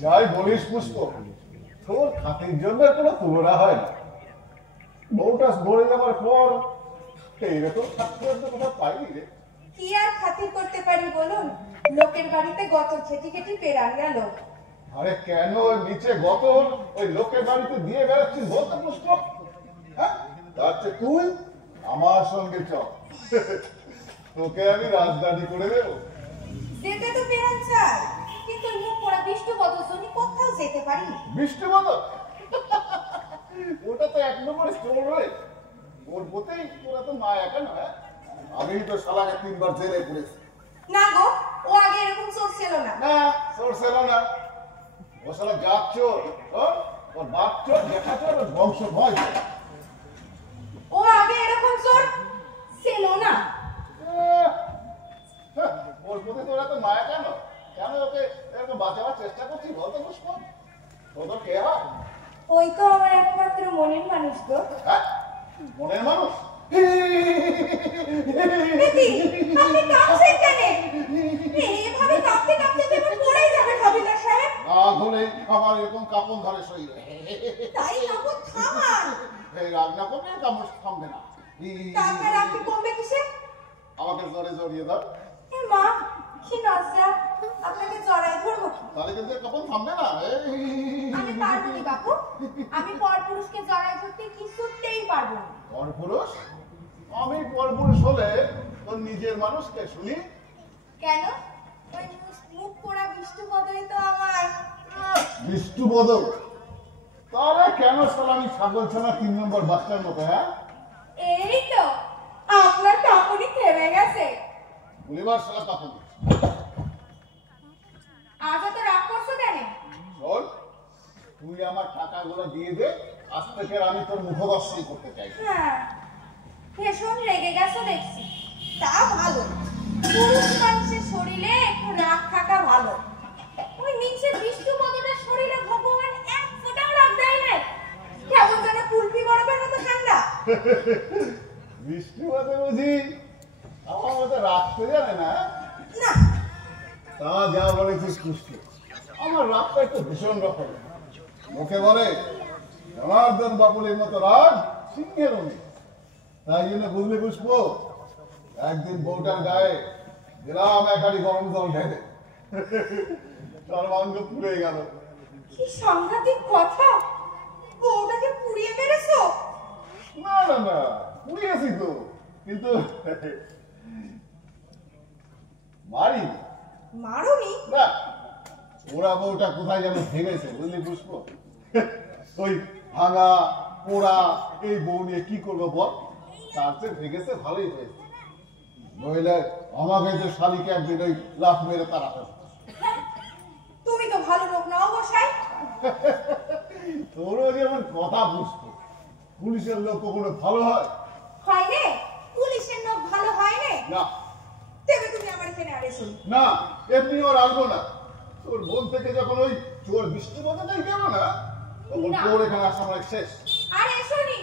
যাই বলিস পুষ্প, তোর খাতির জন্য কোনো তুলনা হয় না। বউটা মরে যাবার পর এইরকম খাতির কোথাও পাইনি রে। কি আর খাতির করতে পারি বলুন, লোকের বাড়িতে গত খেটি খেটি পেরান গেল। আরে কেন নিচে গতর ওই লোকের বাড়িতে দিয়ে বেড়াচ্ছিস বলতো পুষ্প? হ্যাঁ, তার চেয়ে তুই আমার সঙ্গে চল, তোকে আমি রাজধানী করে দেবো। যেতে তো পেরান চাই, কিন্তু মুখ পড়া বিষ্ণুপদর জন্য কোথাও যেতে পারি। বিষ্ণুপদ? ওটা তো এক নম্বরে চোর রয়ে, ওর প্রতি তোরা তো মায়া কেন? হ্যাঁ, আমি তো শালাকে 3 বার জেলে পুরেছি। না গো, ও আগে এরকম চোর ছিল না। না, চোর ছিল না, ও শালা জাত চোর। ওর বাপ চোর, দেখা চোর, ওর বংশ ভয়। ও আগে এরকম চোর ছিল না। ওর প্রতি তোরা তো মায়া কেন? কেন ওকে এরকম বাঁচাবার চেষ্টা করছিস বলতো পুষ্প? তোর কে হয়? ওই তো আমার একমাত্র মনের মানুষ গো। হ্যাঁ, মনের মানুষ? আপনি কাঁপছেন কেন? এভাবে কাঁপতে কাঁপতে যেমন পড়েই যাবে হাবিলদার সাহেব। হলেই আমার এরকম কাঁপন ধরে শরীরে। তাই কাঁপন থামান। এই রাগ না করলে কামড় থামবে না। আপনার রাগ কি কমবে কিসে? আমাকে জোরে জড়িয়ে দাও। এ মা, কি লজ্জা! আপনাকে জড়ায় ধরবো কি? তাহলে কিন্তু কাঁপন থামবে না। আমি পারবো নি বাপু, আমি পরপুরুষকে জড়ায় ধরতে কিছুতেই পারবো না। পরপুরুষ? আমি পরপুরুষ হলে তোর নিজের মানুষকে শুনি। কেন? ওই মুখ পোড়া বিষ্ণুপদই তো আমার। বিষ্ণুপদ? তাহলে কেন শালা আমি ছাগল ছানা 3 নম্বর বাচ্চার মতো? হ্যাঁ, এই তো আপনার কাপড়ই থেমে গেছে। বলিবার শালা কাপড়। আজ তো রাগ করছো কেন? শোন, তুই আমার টাকাগুলো দিয়ে দে, আজ থেকে আমি তোর মুখদর্শন করতে চাই। হ্যাঁ, ভীষণ রেগে গেছো দেখছি। তা ভালো, পুরুষ মানুষের শরীরে একটু রাগ থাকা ভালো। ওই নিচে বিষ্ণুপদটার শরীরে ভগবান এক ফোঁটাও রাগ দেয় না। কেমন যেন কুলফি বরফের মতো ঠান্ডা। বিষ্ণুপদ বুঝি আমার মতো রাখতে জানে না? না, তা যা বলেছিস পুষ্প, আমার রাগটা একটু ভীষণ রকম। মুখে বলে জনার্দন বাবুলের মতো রাগ সিংহেরও নেই। তাই জন্য বুঝলি পুষ্প, একদিন বউটার গায়ে দিলাম একারি গরম জল ঢেলে, সর্বাঙ্গ পুড়ে গেল। কি সাংঘাতিক কথা! বউটাকে পুড়িয়ে মেরেছো? না না না, পুড়িয়েছি তো, কিন্তু মারি মারোনি? না। ওরা বউটা কোথায় যেন ভেঙেছে বুঝলি পুষ্প। ওই ভাঙা পোড়া এই বউ নিয়ে কি করবো বল? তার চেয়ে ভেঙেছে ভালোই হয়েছে, নইলে আমাকে যে শালিকে একদিন ওই লাফ মেরে তারা। তুমি তো ভালো লোক নাও বসাই। তোরও যেমন কথা পুষ্প, পুলিশের লোক কখনো ভালো হয়? হয় রে, পুলিশের লোক ভালো হয় রে। না তবে তুমি আমার এখানে আরেছো না, এমনি ওর আসবো না। তোর বোন থেকে যখন ওই চোর বিষ্ণুপদটাই গেল না, তখন তোর এখানে আসা আমার শেষ। আর এসোনি,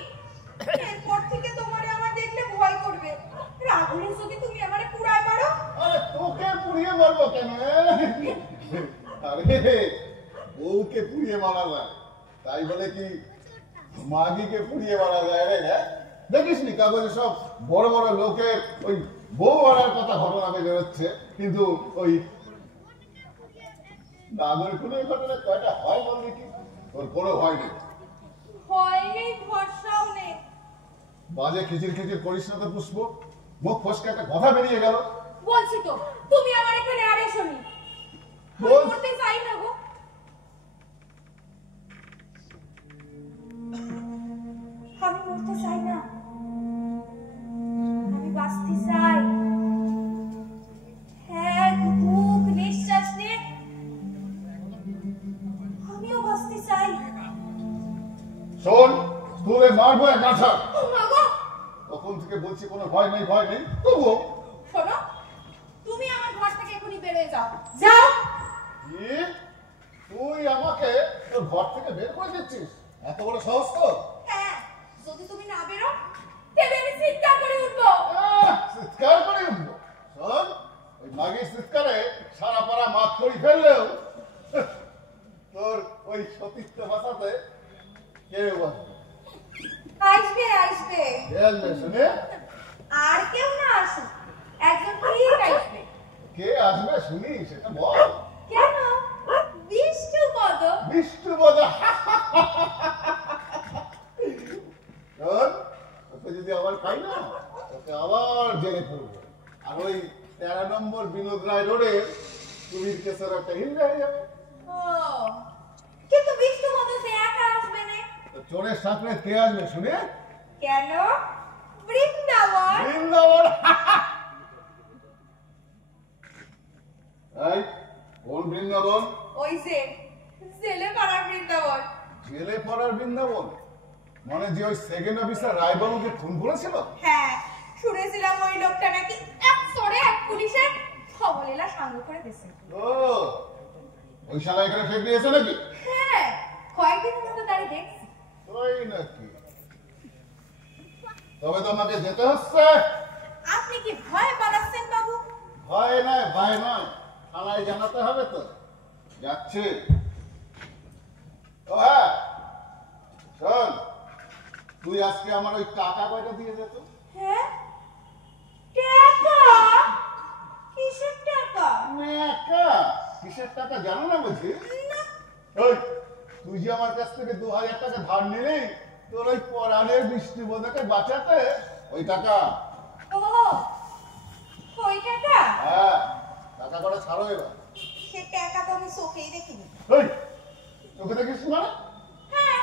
এরপর থেকে তোমারে আমার দেখলে ভয় করবে। রাহুলে যদি তুমি আমারে পুড়ায় মারো। আরে তোকে পুড়িয়ে মারবো কেন? আরে বউকে পুড়িয়ে মারা যায়, তাই বলে কি মাগিকে পুড়িয়ে মারা যায় রে? হ্যাঁ, দেখিস নি কাগজে সব বড় বড় লোকের ওই বউ মারার কথা ঘটনা বেরোচ্ছে, কিন্তু ওই নাগরকুলের ঘটনা কয়টা হয় বলবি কি? ওর কোনো ভয় নেই। ভয় নেই, ভরসাও নেই। বাজে খিচির খিচির করিস না তো পুষ্প, মুখ ফসকে একটা কথা বেরিয়ে গেল। বলছি তো, তুমি আমার এখানে আর এসোনি। বল। করতে চাই না গো। আমি মরতে চাই না, আমি বাঁচতে চাই। এক বুক নিঃশ্বাস নিয়ে আমিও বাঁচতে চাই। শোন, তোরে মারবো এক আছা। ও মা গো! তখন থেকে বলছি কোনো ভয় নেই, ভয় নেই, তবুও। শোনো, তুমি আমার ঘর থেকে এখনই বেরোয় যাও। যাও। কি? তুই আমাকে তোর ঘর থেকে বের করে দিচ্ছিস? এত বড় সাহস তো? হ্যাঁ, যদি তুমি না বেরো তবে আমি চিৎকার করে উঠবো। চিৎকার করে উঠবো? শোন, আসবে শুনি সেটা বল। কেন বিষ্ণুপদ? বিষ্ণুপদ ওকে যদি আবার পাই না ওকে আবার জেলে পড়বো, আর ওই 13 নম্বর বিনোদ রায় রোডে চুরির কেসের একটা হিল হয়ে যাবে। ও, কিন্তু বিষ্ণুপদ সে একা আসবে না। চোরের সাথে কে আসবে শুনে? কেন? বৃন্দাবন। বৃন্দাবন? এই কোন বৃন্দাবন? ওই যে জেলে পাড়ার বৃন্দাবন। জেলে পড়ার বৃন্দাবন মানে যে ওই সেকেন্ড অফিসার রায়বাবুকে খুন করেছিল? হ্যাঁ, শুনেছিলাম ওই লোকটা নাকি এক চোরে এক পুলিশের সবলীলা সাঙ্গ করে দিয়েছে। ও, ওই শালা এখানে ফেক দিয়েছে নাকি? হ্যাঁ, কয়েকদিনের মতো দাঁড়িয়ে দেখছি। ওই নাকি? তবে তো আমাকে যেতে হচ্ছে। আপনি কি ভয় পালাচ্ছেন বাবু? ভয় নয়, ভয় নয়, থানায় জানাতে হবে তো। যাচ্ছে। ও হ্যাঁ শোন, তুই আজকে আমার ওই টাকা কয়টা দিয়ে যেত? হ্যাঁ, টাকা? কিসের টাকা? টাকা? কিসের টাকা জানো না বুঝি? ওই তুই যে আমার কাছ থেকে 2000 টাকা ধার নিলি তোর ওই পরাণের বৃষ্টিবোধকে বাঁচাতে, ওই টাকা। ও, ওই টাকা? হ্যাঁ, টাকা করে ছাড়ো এবার। সে টাকা তো আমি চোখেই দেখিনি। ওই তোকে দেখিস মানে? হ্যাঁ,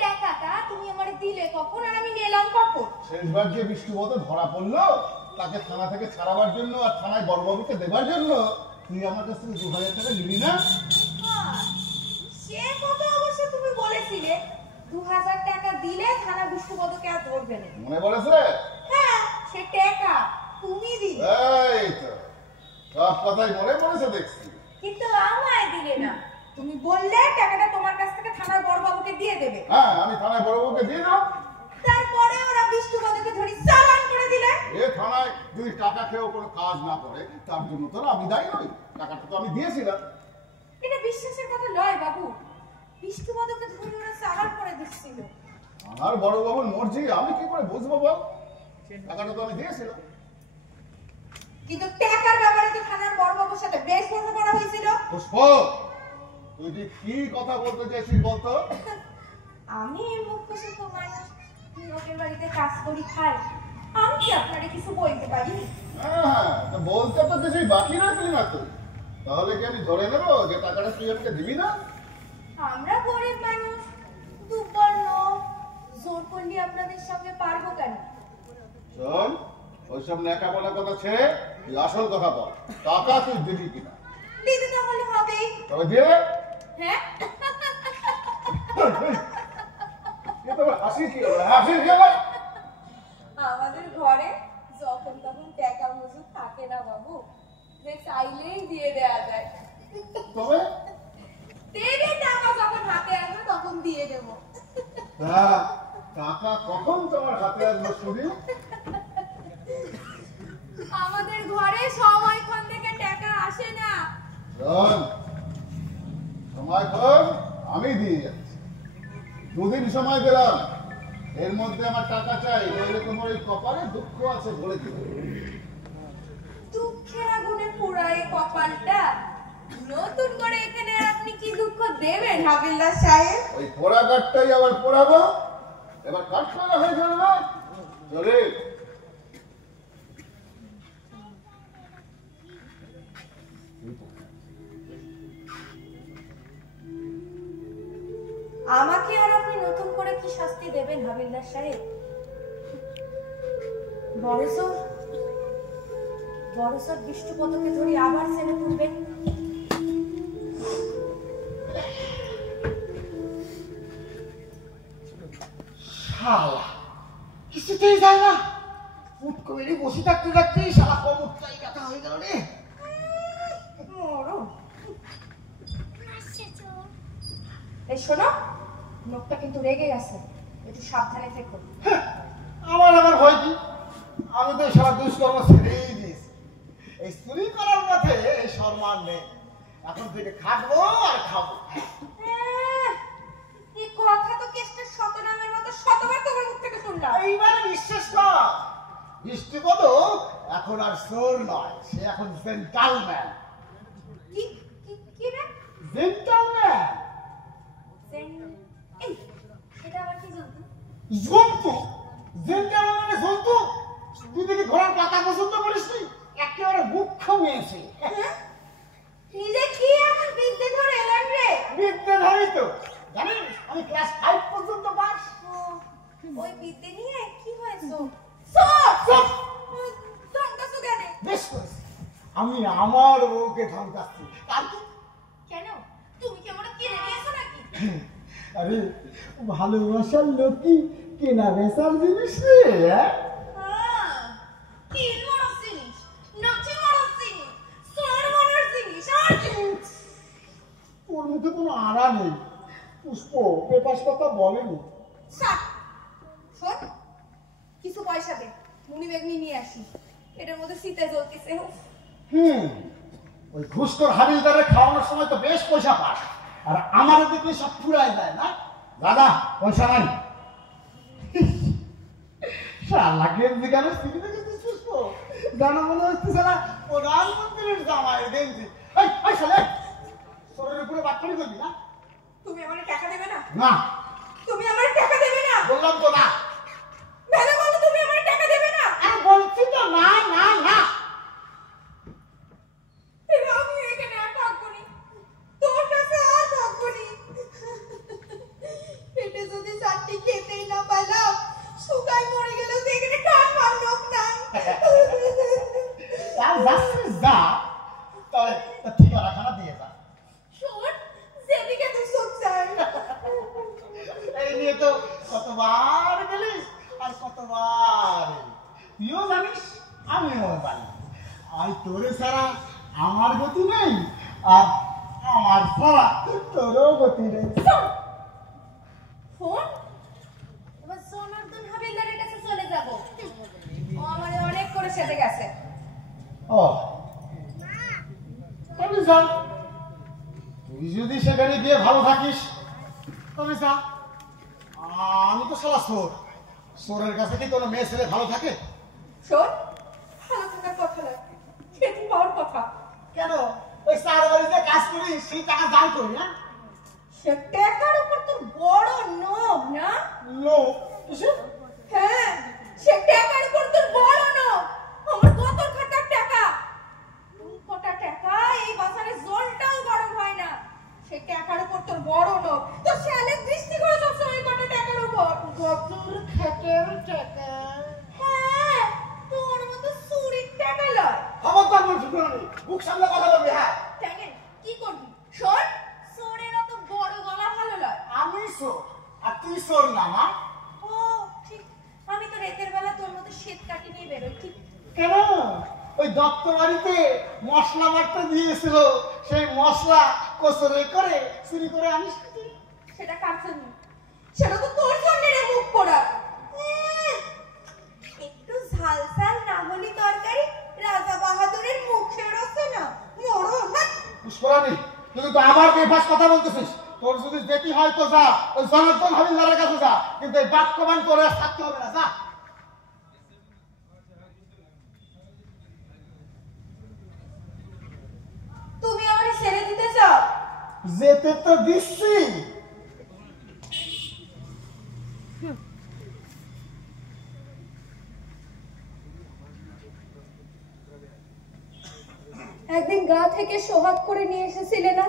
টাকাটা তুমি আমারে দিলে কখন আর আমি নিলাম কখন? শেষবার যে বৃষ্টিবোধে ধরা পড়লো তাকে থানা থেকে ছাড়াবার জন্য আর থানায় বড়বাবুকে দেবার জন্য তুই আমার কাছ থেকে 2000 টাকা নিবি না? হ্যাঁ, সে কথা অবশ্য তুমি বলেছিলে 2000 টাকা দিলে থানা বিষ্ণুপদকে আর ধরবে না। মনে পড়েছে? হ্যাঁ, সে টাকা তুমি দিলে, এই তো সব কথাই মনে পড়েছে দেখছি। কিন্তু আমায় দিলে না। তুমি বললে টাকাটা তোমার কাছ থেকে থানার বড়বাবুকে দিয়ে দেবে। হ্যাঁ, আমি থানায় বড়বাবুকে দিয়ে দাও। তারপরে ওরা বিষ্ণুপদকে ধরে চালান করে দিলে। এ থানায় যদি টাকা খেয়েও কোনো কাজ না করে তার জন্য তো আমি দায়ী নই, টাকাটা তো আমি দিয়েছিলাম। এটা বিশ্বাসের কথা নয় বাবু, বিষ্ণুপদকে ধরে ওরা চালান করে দিচ্ছিল। আমার বড়বাবুর মর্জি আমি কি করে বুঝবো বল? টাকাটা তো আমি দিয়েছিলাম। কিন্তু টাকার ব্যাপারে তো থানার বড়বাবুর সাথে বেশ কথা বলা হয়েছিল। পুষ্প, তুই যে কি কথা বলতে চাইছিস বলতো? আমি মুখ্য শিক্ষক মানুষ, লোকের বাড়িতে কাজ করি খাই, আমি কি আপনারে কিছু বলতে পারি? হ্যাঁ, তো বলতে তো কিছুই বাকি রাখলি না তুই। তাহলে কি আমি ধরে নেবো যে টাকাটা তুই আমাকে দিবি না? আমরা গরিব মানুষ, দুর্বর্ণ, জোর করলে আপনাদের সঙ্গে পারবো কেন? শোন, ওইসব ন্যাকা বলা কথা ছেড়ে তুই আসল কথা বল, টাকা তুই দিবি কিনা? দিতে তাহলে হবেই। তবে দিয়ে হ্যাঁ, হাসি কি হলো? হাসি কি হলো? আমাদের ঘরে যখন তখন টাকা মজুদ থাকে না বাবু, যে চাইলেই দিয়ে দেয়া যায়। তবে দেবে টাকা যখন হাতে আসবে তখন দিয়ে দেবো। টাকা কখন তোমার হাতে আসবে শুনি? আমাদের ঘরে সময়ক্ষণ থেকে টাকা আসে না। শোন, সময়ক্ষণ আমি দিয়ে যাচ্ছি, 2 দিন সময় দিলাম, এর মধ্যে আমার টাকা চাই, নইলে তোমার ওই কপালে দুঃখ আছে বলে দিল। দুঃখের আগুনে পোড়ায় কপালটা, নতুন করে এখানে আপনি কি দুঃখ দেবেন হাবিলদার সাহেব? ওই পোড়া কাঠটাই আবার পোড়াবো, এবার কাঠ করা হয়ে গেল না? চলে আমাকে আর আপনি নতুন করে কি শাস্তি দেবেন হাবিলদার সাহেব? বড়সড় বিষ্ণুপদকে ধরে আবার জেলে তুলবেন। শালা কিছুতেই যায় না, উঠ করে বসে থাকতে থাকতে শালা কমরটাই ব্যথা হয়ে গেল রে। মরণ। এই শোনো, লোকটা কিন্তু রেগে গেছে, একটু সাবধানে থেকো। আমার আবার ভয় কি? আমি তো সারা দুষ্কর্ম ছেড়েই দিয়েছি। এই চুরি করার মধ্যে এই সম্মান নেই, এখন থেকে খাটবো আর খাবো। এই কথা তো কেষ্টের শতনামের মতো শতবার তোমার মুখ থেকে শুনলাম। এইবার বিশ্বাস কর, বৃষ্টিপদ এখন আর চোর নয়, সে এখন জেন্টালম্যান। জেন্টলম্যান এই এটা আবার কি জন্তু? জন্তু জেন্টলম্যান মানে জন্তু তুই দেখি ঘোড়ার পাতা পছন্দ করিস নি একেবারে মুখ্য মেয়েছে নিজে কি এমন বিদ্যে ধরে এলেন রে? বিদ্যে ধরি তো জানেন আমি ক্লাস 5 পর্যন্ত পাস ওই বিদ্যে নিয়ে কি হয়েছে? সব ধমকাছো কেন? বেশ করেছি আমি আমার বউকে ধমকাচ্ছি তার কি কেন? তুমি কি আমার কিনে নিয়েছো নাকি? আরে ভালোবাসার লোক কি কেনা বেচার জিনিস রে হ্যাঁ, তিল মরস জিনিস, নাচি মরস জিনিস, সোর মরস জিনিস, আর জিনিস। তোর মুখে কোনো আড়া নেই পুষ্প পেপাস কথা বলেনি শাট। শোন, কিছু পয়সা দে, মুনি বেগনি নিয়ে আসি। এটার মধ্যে শীতে জ্বলতেছে। ওই ঘুষখোর হাবিলদারের খাওয়ানোর সময় তো বেশ পয়সা পাস আর আমারও দেখলে সব ফুরাই যায় না দাদা পয়সা নাই শালা গেঞ্জি কেন সিঁড়ি দেখেছিস পুষ্প জানা মনে হচ্ছে শালা প্রধানমন্ত্রীর জামাই গেঞ্জি এই শালা শরীরের উপরে বাটপাড়ি করবি না তুমি আমার টাকা দেবে না? না তুমি আমার টাকা দেবে না? বললাম তো না ভেবে বলো তুমি আমার টাকা দেবে না? আরে বলছি তো না না না আমি এখানে আর থাকবো নি, তোর কাছে আর থাকবো নি। পেটে যদি চারটি খেতেই না পাইলাম, শুকায় মরে গেলেও তো এখানে কাটবার লোক নাই। আর যাচ্ছিস যা তবে ঠিকানাখানা দিয়ে যা শোন, যেদিকে তুই সব চাই। এই নিয়ে তো কতবার গেলি আর কতবার তুইও জানিস আমিও জানি আর তোরে ছাড়া আমার গতি নেই আর আমার ছাড়া তোরও গতি নেই ফোন এবার সোনার্দন হাবিলদারের কাছে চলে যাব। ও আমারে অনেক করে সেটে গেছে। ও তবে যা তুই যদি সেখানে গিয়ে ভালো থাকিস তবে যা আমি তো শালা চোর চোরের কাছে কি কোনো মেয়ে ছেলে ভালো থাকে শোন, ভালো থাকার কথা নয়, খেতে পাওয়ার কথা। কেন ওই চার বাড়িতে কাজ করি সেই টাকা দান করি না সে টাকার উপর তোর বড় লোভ না? লোক কিসে হ্যাঁ, সে টাকার উপর তোর বড় লোভ। আমার কত খাটার টাকা, তুই কটা টাকা এই বাজারে জলটাও গরম হয় না। সে টাকার উপর তোর বড় লোভ, তোর শালের দৃষ্টি করে সবসময় কটা টাকার উপর। কতর খাটের টাকা হ্যাঁ, তোর মতো চুরির টাকা লয়। খবরদার বলছি শুনি বুক সামনে কথা বলবি হ্যাঁ টাকা কি করবি? শোন, চোরের অত বড় গলা ভালো লয়। আমি চোর আর তুই চোর না মা ও ঠিক, আমি তো রাতের বেলা তোর মতো শ্বেত কাটি নিয়ে বেরোই। ঠিক কেন ওই দত্ত বাড়িতে মশলা বাটতে দিয়েছিল সেই মশলা কচরে করে চুরি করে আনিস না তুই? সেটা কার জন্য? সেটা তো তোর জন্য রে, মুখ পোড়া। একটু ঝাল ঝাল না হলে তরকারি রাজা বাহাদুরের মুখে রসে না মরো না। পুষ্পরানী তুই তো আবার বেফাস কথা বলতেছিস তোর যদি যেতে হয় তো যা ওই জনার্দন হাবিলদারের কাছে যা কিন্তু এই বাক্যবান তোর আর থাকতে হবে না যা তুমি আমারে ছেড়ে দিতে চাও? যেতে তো দিচ্ছি একদিন গা থেকে সোহাগ করে নিয়ে এসেছিলে না?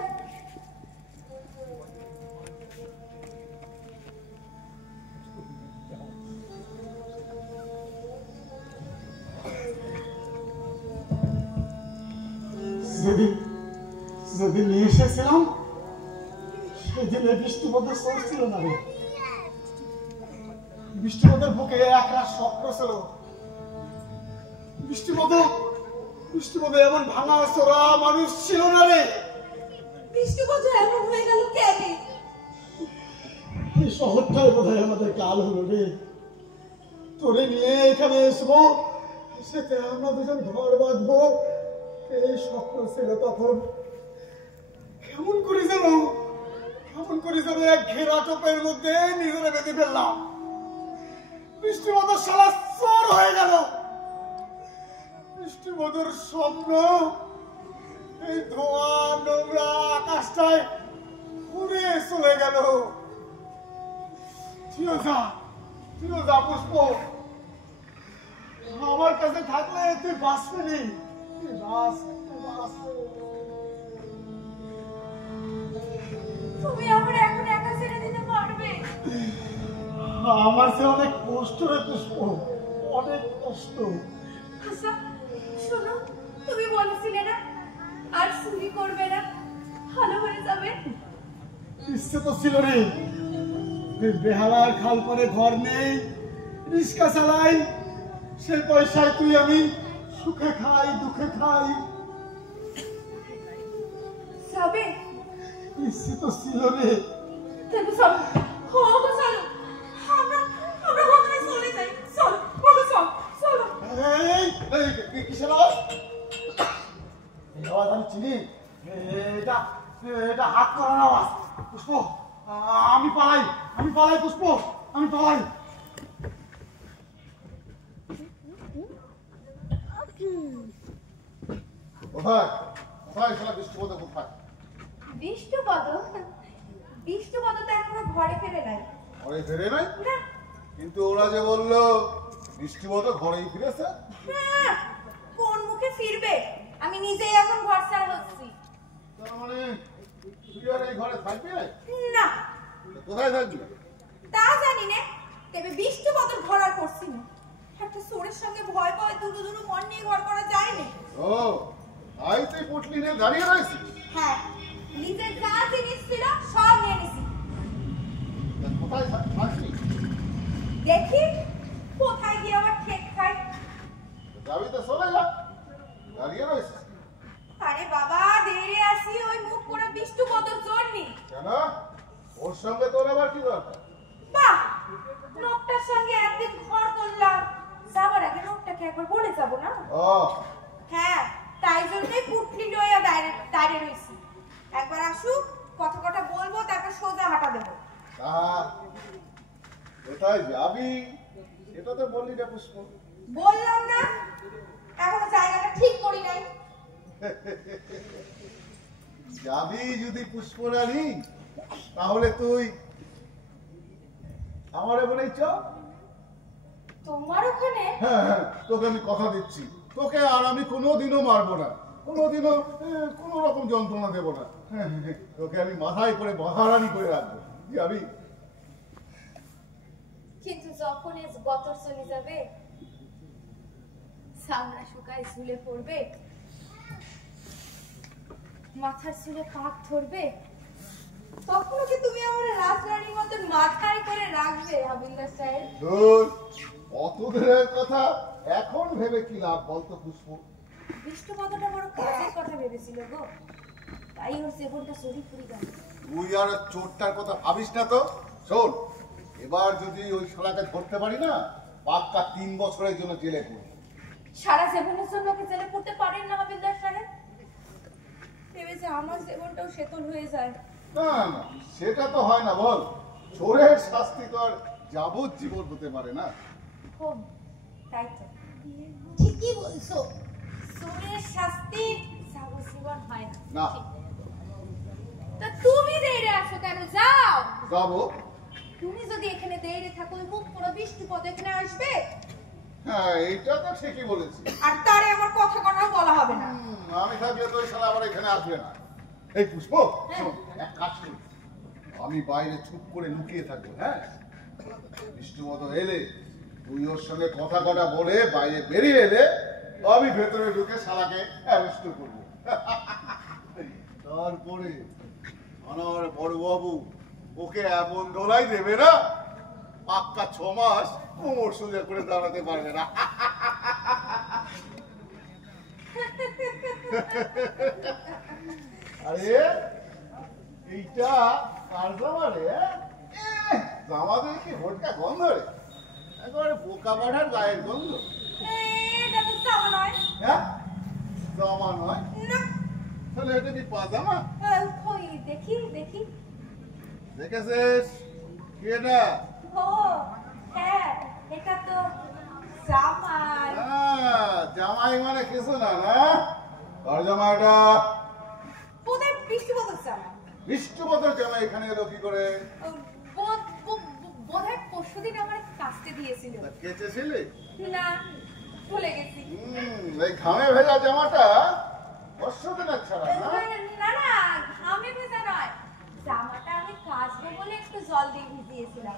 যেদিন নিয়ে এসেছিলাম সেদিন বৃষ্টিপদ চোর ছিল না রে বৃষ্টিপদের বুকে একটা স্বপ্ন ছিল বৃষ্টিপদে এমন ভাঙা চোরা মানুষ ছিল না রে বৃষ্টিপদ এমন হয়ে গেল কেন? এই শহরটাই বোধ হয় আমাদের কাল হলো রে তোরে নিয়ে এখানে এসবো সেটা আমরা দুজন ঘর বাঁধবো এই স্বপ্ন ছিল তখন কেমন করে যেন এক ঘেরা টোপের মধ্যে নিজেরা বেঁধে ফেললাম বৃষ্টিপদের সারা চোর হয়ে গেল বৃষ্টিপদের স্বপ্ন এই ধোঁয়া নোংরা আকাশটায় উড়ে চলে গেল। তুইও যা পুষ্প, আমার কাছে থাকলে তুই বাঁচবি। তুমি আমার এখন একা ছেড়ে দিতে পারবে? আমার সে অনেক কষ্ট রে পুষ্প, অনেক কষ্ট। আচ্ছা শোনো, তুমি বলেছিলে না আর চুরি করবে না, ভালো হয়ে যাবে। ইচ্ছে তো ছিল রে, বেহালার খাল করে ঘর নেই, রিক্সা চালাই, সেই পয়সায় তুই আমি সুখে খাই দুঃখে খাই। যাবে? ইচ্ছে তো ছিল রে। কিন্তু চলো, চলো, আমরা কোথায় চলে যাই? চলো, চলো। কিসের আওয়াজ? এই আওয়াজ আমি চিনি। এটা হাত করার আওয়াজ। পুষ্প, আমি পালাই পুষ্প, আমি পালাই। কোথায় শালা বৃষ্টিপদ কোথায়? বিষ্টুপদ তো এখনো ঘরে ফেরে নাই। ঘরে ফেরে নাই? না। কিন্তু ওরা যে বললো বৃষ্টিপদ ঘরেই ফিরেছে। হ্যাঁ, কোন মুখে ফিরবে? আমি নিজেই এখন ঘর ছাড়া হচ্ছি। তার মানে তুই আর এই ঘরে থাকবি না? না, কোথায় থাকবি? তা জানি না, তবে বিষ্টুপদর ঘর আর করছি না। একটা চোরের সঙ্গে ভয় দুরু মন নিয়ে ঘর করা যায় না। ও, তাই তুই পুটলি নিয়ে দাঁড়িয়ে রয়েছিস? হ্যাঁ, নিজের যা জিনিস ছিল সব নিয়ে নিছি। কোথায় থাকবি? দেখি কোথায় গিয়ে আবার ঠেক খাই। যাবি তো চলে যা, দাঁড়িয়ে রয়েছিস আরে বাবা, দেরে আসি ওই মুখ করে বিষ্টুপদর জন্য। কেন? ওর সঙ্গে তোর আবার কি দরকার? বাহ, লোকটার সঙ্গে একদিন ঘর করলাম, যাবার আগে লোকটাকে একবার বলে যাব না? ও, হ্যাঁ, তাই জন্যই পুটলি লইয়া দাঁড়িয়ে রয়েছি। একবার আসুক, কথা বলবো, তারপর সোজা হাঁটা দেবো। তা কোথায় যাবি সেটা তো বললি না পুষ্প। বললাম না, এখনো জায়গাটা ঠিক করি নাই। যাবি যদি পুষ্পরানী, তাহলে তুই আমার বলেই চ। তোমার ওখানে? হ্যাঁ, তোকে আমি কথা দিচ্ছি, তোকে আর আমি কোনোদিনও মারবো না, কোনোদিনও কোনো রকম যন্ত্রণা দেবো না। তোকে আমি মাথায় করে মহারানী করে রাখবো। যাবি? কিন্তু যখন গতর চলে যাবে, সামনা শুকায় ঝুলে পড়বে, মাথার চুলে পাক ধরবে, তখনও কি তুমি আমার রাজরানীর মতো মাথায় করে রাখবে হাবিলদার সাহেব? অত দিনের কথা এখন ভেবে কি লাভ বলতো পুষ্প? বিষ্টুপদটা বড় কাজের কথা ভেবেছিল গো, তাই ওর জীবনটা চুরি ফুরি গেল। তুই আর চোরটার কথা ভাবিস না তো। শোন, এবার যদি ওই শালাকে ধরতে পারি না, পাক্কা 3 বছরের জন্য জেলে পড়বি। সারা জীবনের জন্য ওকে জেলে পড়তে পারেন না হাবিলদার সাহেব? ভেবেছে আমার জীবনটাও শেতল হয়ে যায়। না না, সেটা তো হয় না বল। চোরের শাস্তি তো আর যাবজ্জীবন হতে পারে না। খুব তাই তো, ঠিকই বলছো, চোরের শাস্তি যাবজ্জীবন হয় না। তা তুমি দেরে আছো কেন? যাও। যাবো। তুমি যদি এখানে দেরে থাকো, ওই মুখ পুরো বিষ্টুপদ এখানে আসবে। হ্যাঁ, এইটা তো ঠিকই বলেছি। আর তারে আমার কথা বলা হবে না। আমি থাকলে তো ওই শালা আবার এখানে আসবে না। এই পুষ্প, শোন, এক কাজ করি, আমি বাইরে চুপ করে লুকিয়ে থাকবো। হ্যাঁ, বৃষ্টিমত এলে তুই ওর সঙ্গে কথা বলে বাইরে বেরিয়ে এলে আমি ভেতরে ঢুকে শালাকে অ্যারেস্ট করবো। তারপরে আমার বড়বাবু ওকে এমন দোলাই দেবে না, পাক্কা 6 মাস কোমর সোজা করে দাঁড়াতে পারবে না। আরে এইটা কার জামা রে? জামা দেখি ভোটকা গন্ধ রে, একেবারে বোকা পাঠার গায়ের গন্ধ। এটা তো জামা নয়। হ্যাঁ, জামা নয়? না। তাহলে এটা কি পাজামা? কই দেখি। দেখেছিস কি এটা? ও হ্যাঁ, এটা তো জামাই। জামাই মানে কিছু না, না? কার জামা এটা? বিষ্ণুপদর জামা। বিষ্ণুপদর জামা এখানে এলো কি করে? বোধহয় পরশুদিন আমার কাস্তে দিয়েছিল। কেচেছিলে? না, ভুলে গেছি। এই ঘামে ভেজা জামাটা পরশুদিনের ছাড়া না? না না, ঘামে ভেজা নয়, জামাটা আমি কাচবো বলে একটু জল দিয়ে ভিজিয়েছিলাম।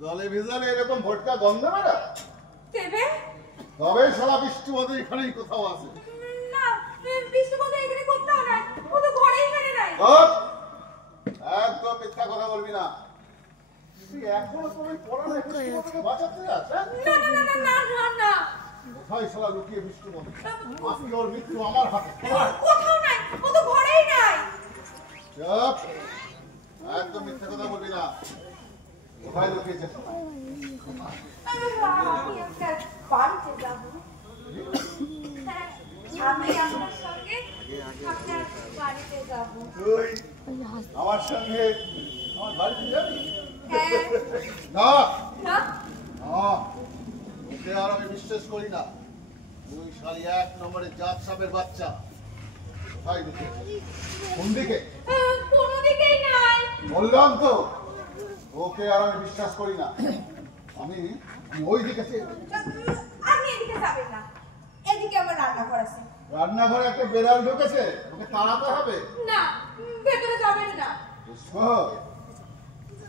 জলে ভিজালে এরকম ভটকা গন্ধ বেরা? দেবে? তবে সারা বিষ্ণুপদ এখানেই কোথাও আছে। না, বিষ্ণুপদ এখানে কোথাও নাই, ও তো ঘরেই এখানে নাই। একদম মিথ্যা কথা বলবি না। তুই এখনো তোর পড়ানো বিষ্ণুপদকে বাঁচাতে যাস? না না না না না না, কোথায় শালা লুকিয়ে বিষ্ণুপদ? আজকে ওর মৃত্যু আমার হাতে। কোথাও নাই, ও তো ঘরেই নাই। চুপ, একদম মিথ্যা কথা বলবি না। কোথায় লুকিয়েছে? আমি একটা বাড়িতে যাবো। হ্যাঁ, আমি আপনার সঙ্গে আপনার বাড়িতে যাবো। তুই আমার সঙ্গে আমার বাড়িতে যাবি? হ্যাঁ। না না, না, ওকে আর আমি বিশ্বাস করি না। তুই শালি এক নম্বরের জাত সাপের বাচ্চা। কোথায় লুকিয়েছে? কোন দিকে? কোনো দিকেই নাই। বললাম তো ওকে আর আমি বিশ্বাস করি না। আমি ওই দিকে আপনি এদিকে যাবেন না, এদিকে আমার রান্নাঘর আছে। রান্নাঘরে একটা বেড়াল ঢুকেছে, ওকে তাড়াতে হবে। না, ভেতরে যাবেন না। শোন,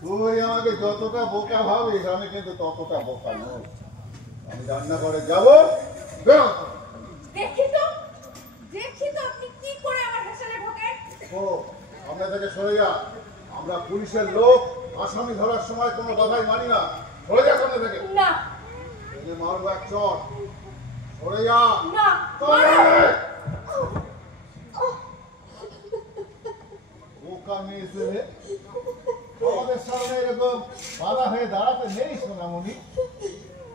তুই আমাকে যতটা বোকা ভাবিস আমি কিন্তু ততটা বোকা নই। আমি রান্নাঘরে যাব, বেরো। দেখি তো আপনি কি করে আমার হেসেলে ঢোকেন। ও আমরা থেকে সরে যা। আমরা পুলিশের লোক, আসামি ধরার সময় কোনো বাধাই মানি না। সরে যা সামনে থেকে। না মারবো এক চট। সরে যা। না, বোকা মেয়ে ছেলে, আমাদের সামনে এরকম বাধা হয়ে দাঁড়াতে নেই সোনামণি।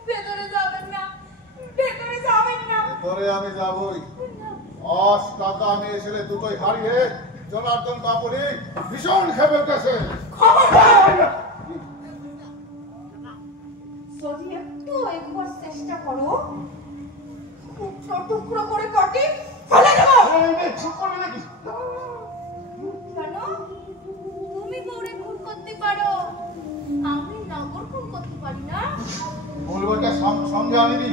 ভেতরে যাবেন না, ভেতরে যাবেন না। ভেতরে আমি যাবই। 10 টাকা মেয়ে ছেলে দুটোই হারিয়ে জনার্দন বাপুরি ভীষণ খেপে উঠেছে। যদি একটু একবার চেষ্টা করো, টুকরো টুকরো করে কাটি ফেলে দেবো। চুপ করবে নাকি? কেন? তুমি গৌরে খুন করতে পারো, আমি নগর খুন করতে পারি না। বলবোটা সঙ্গে আনিনি,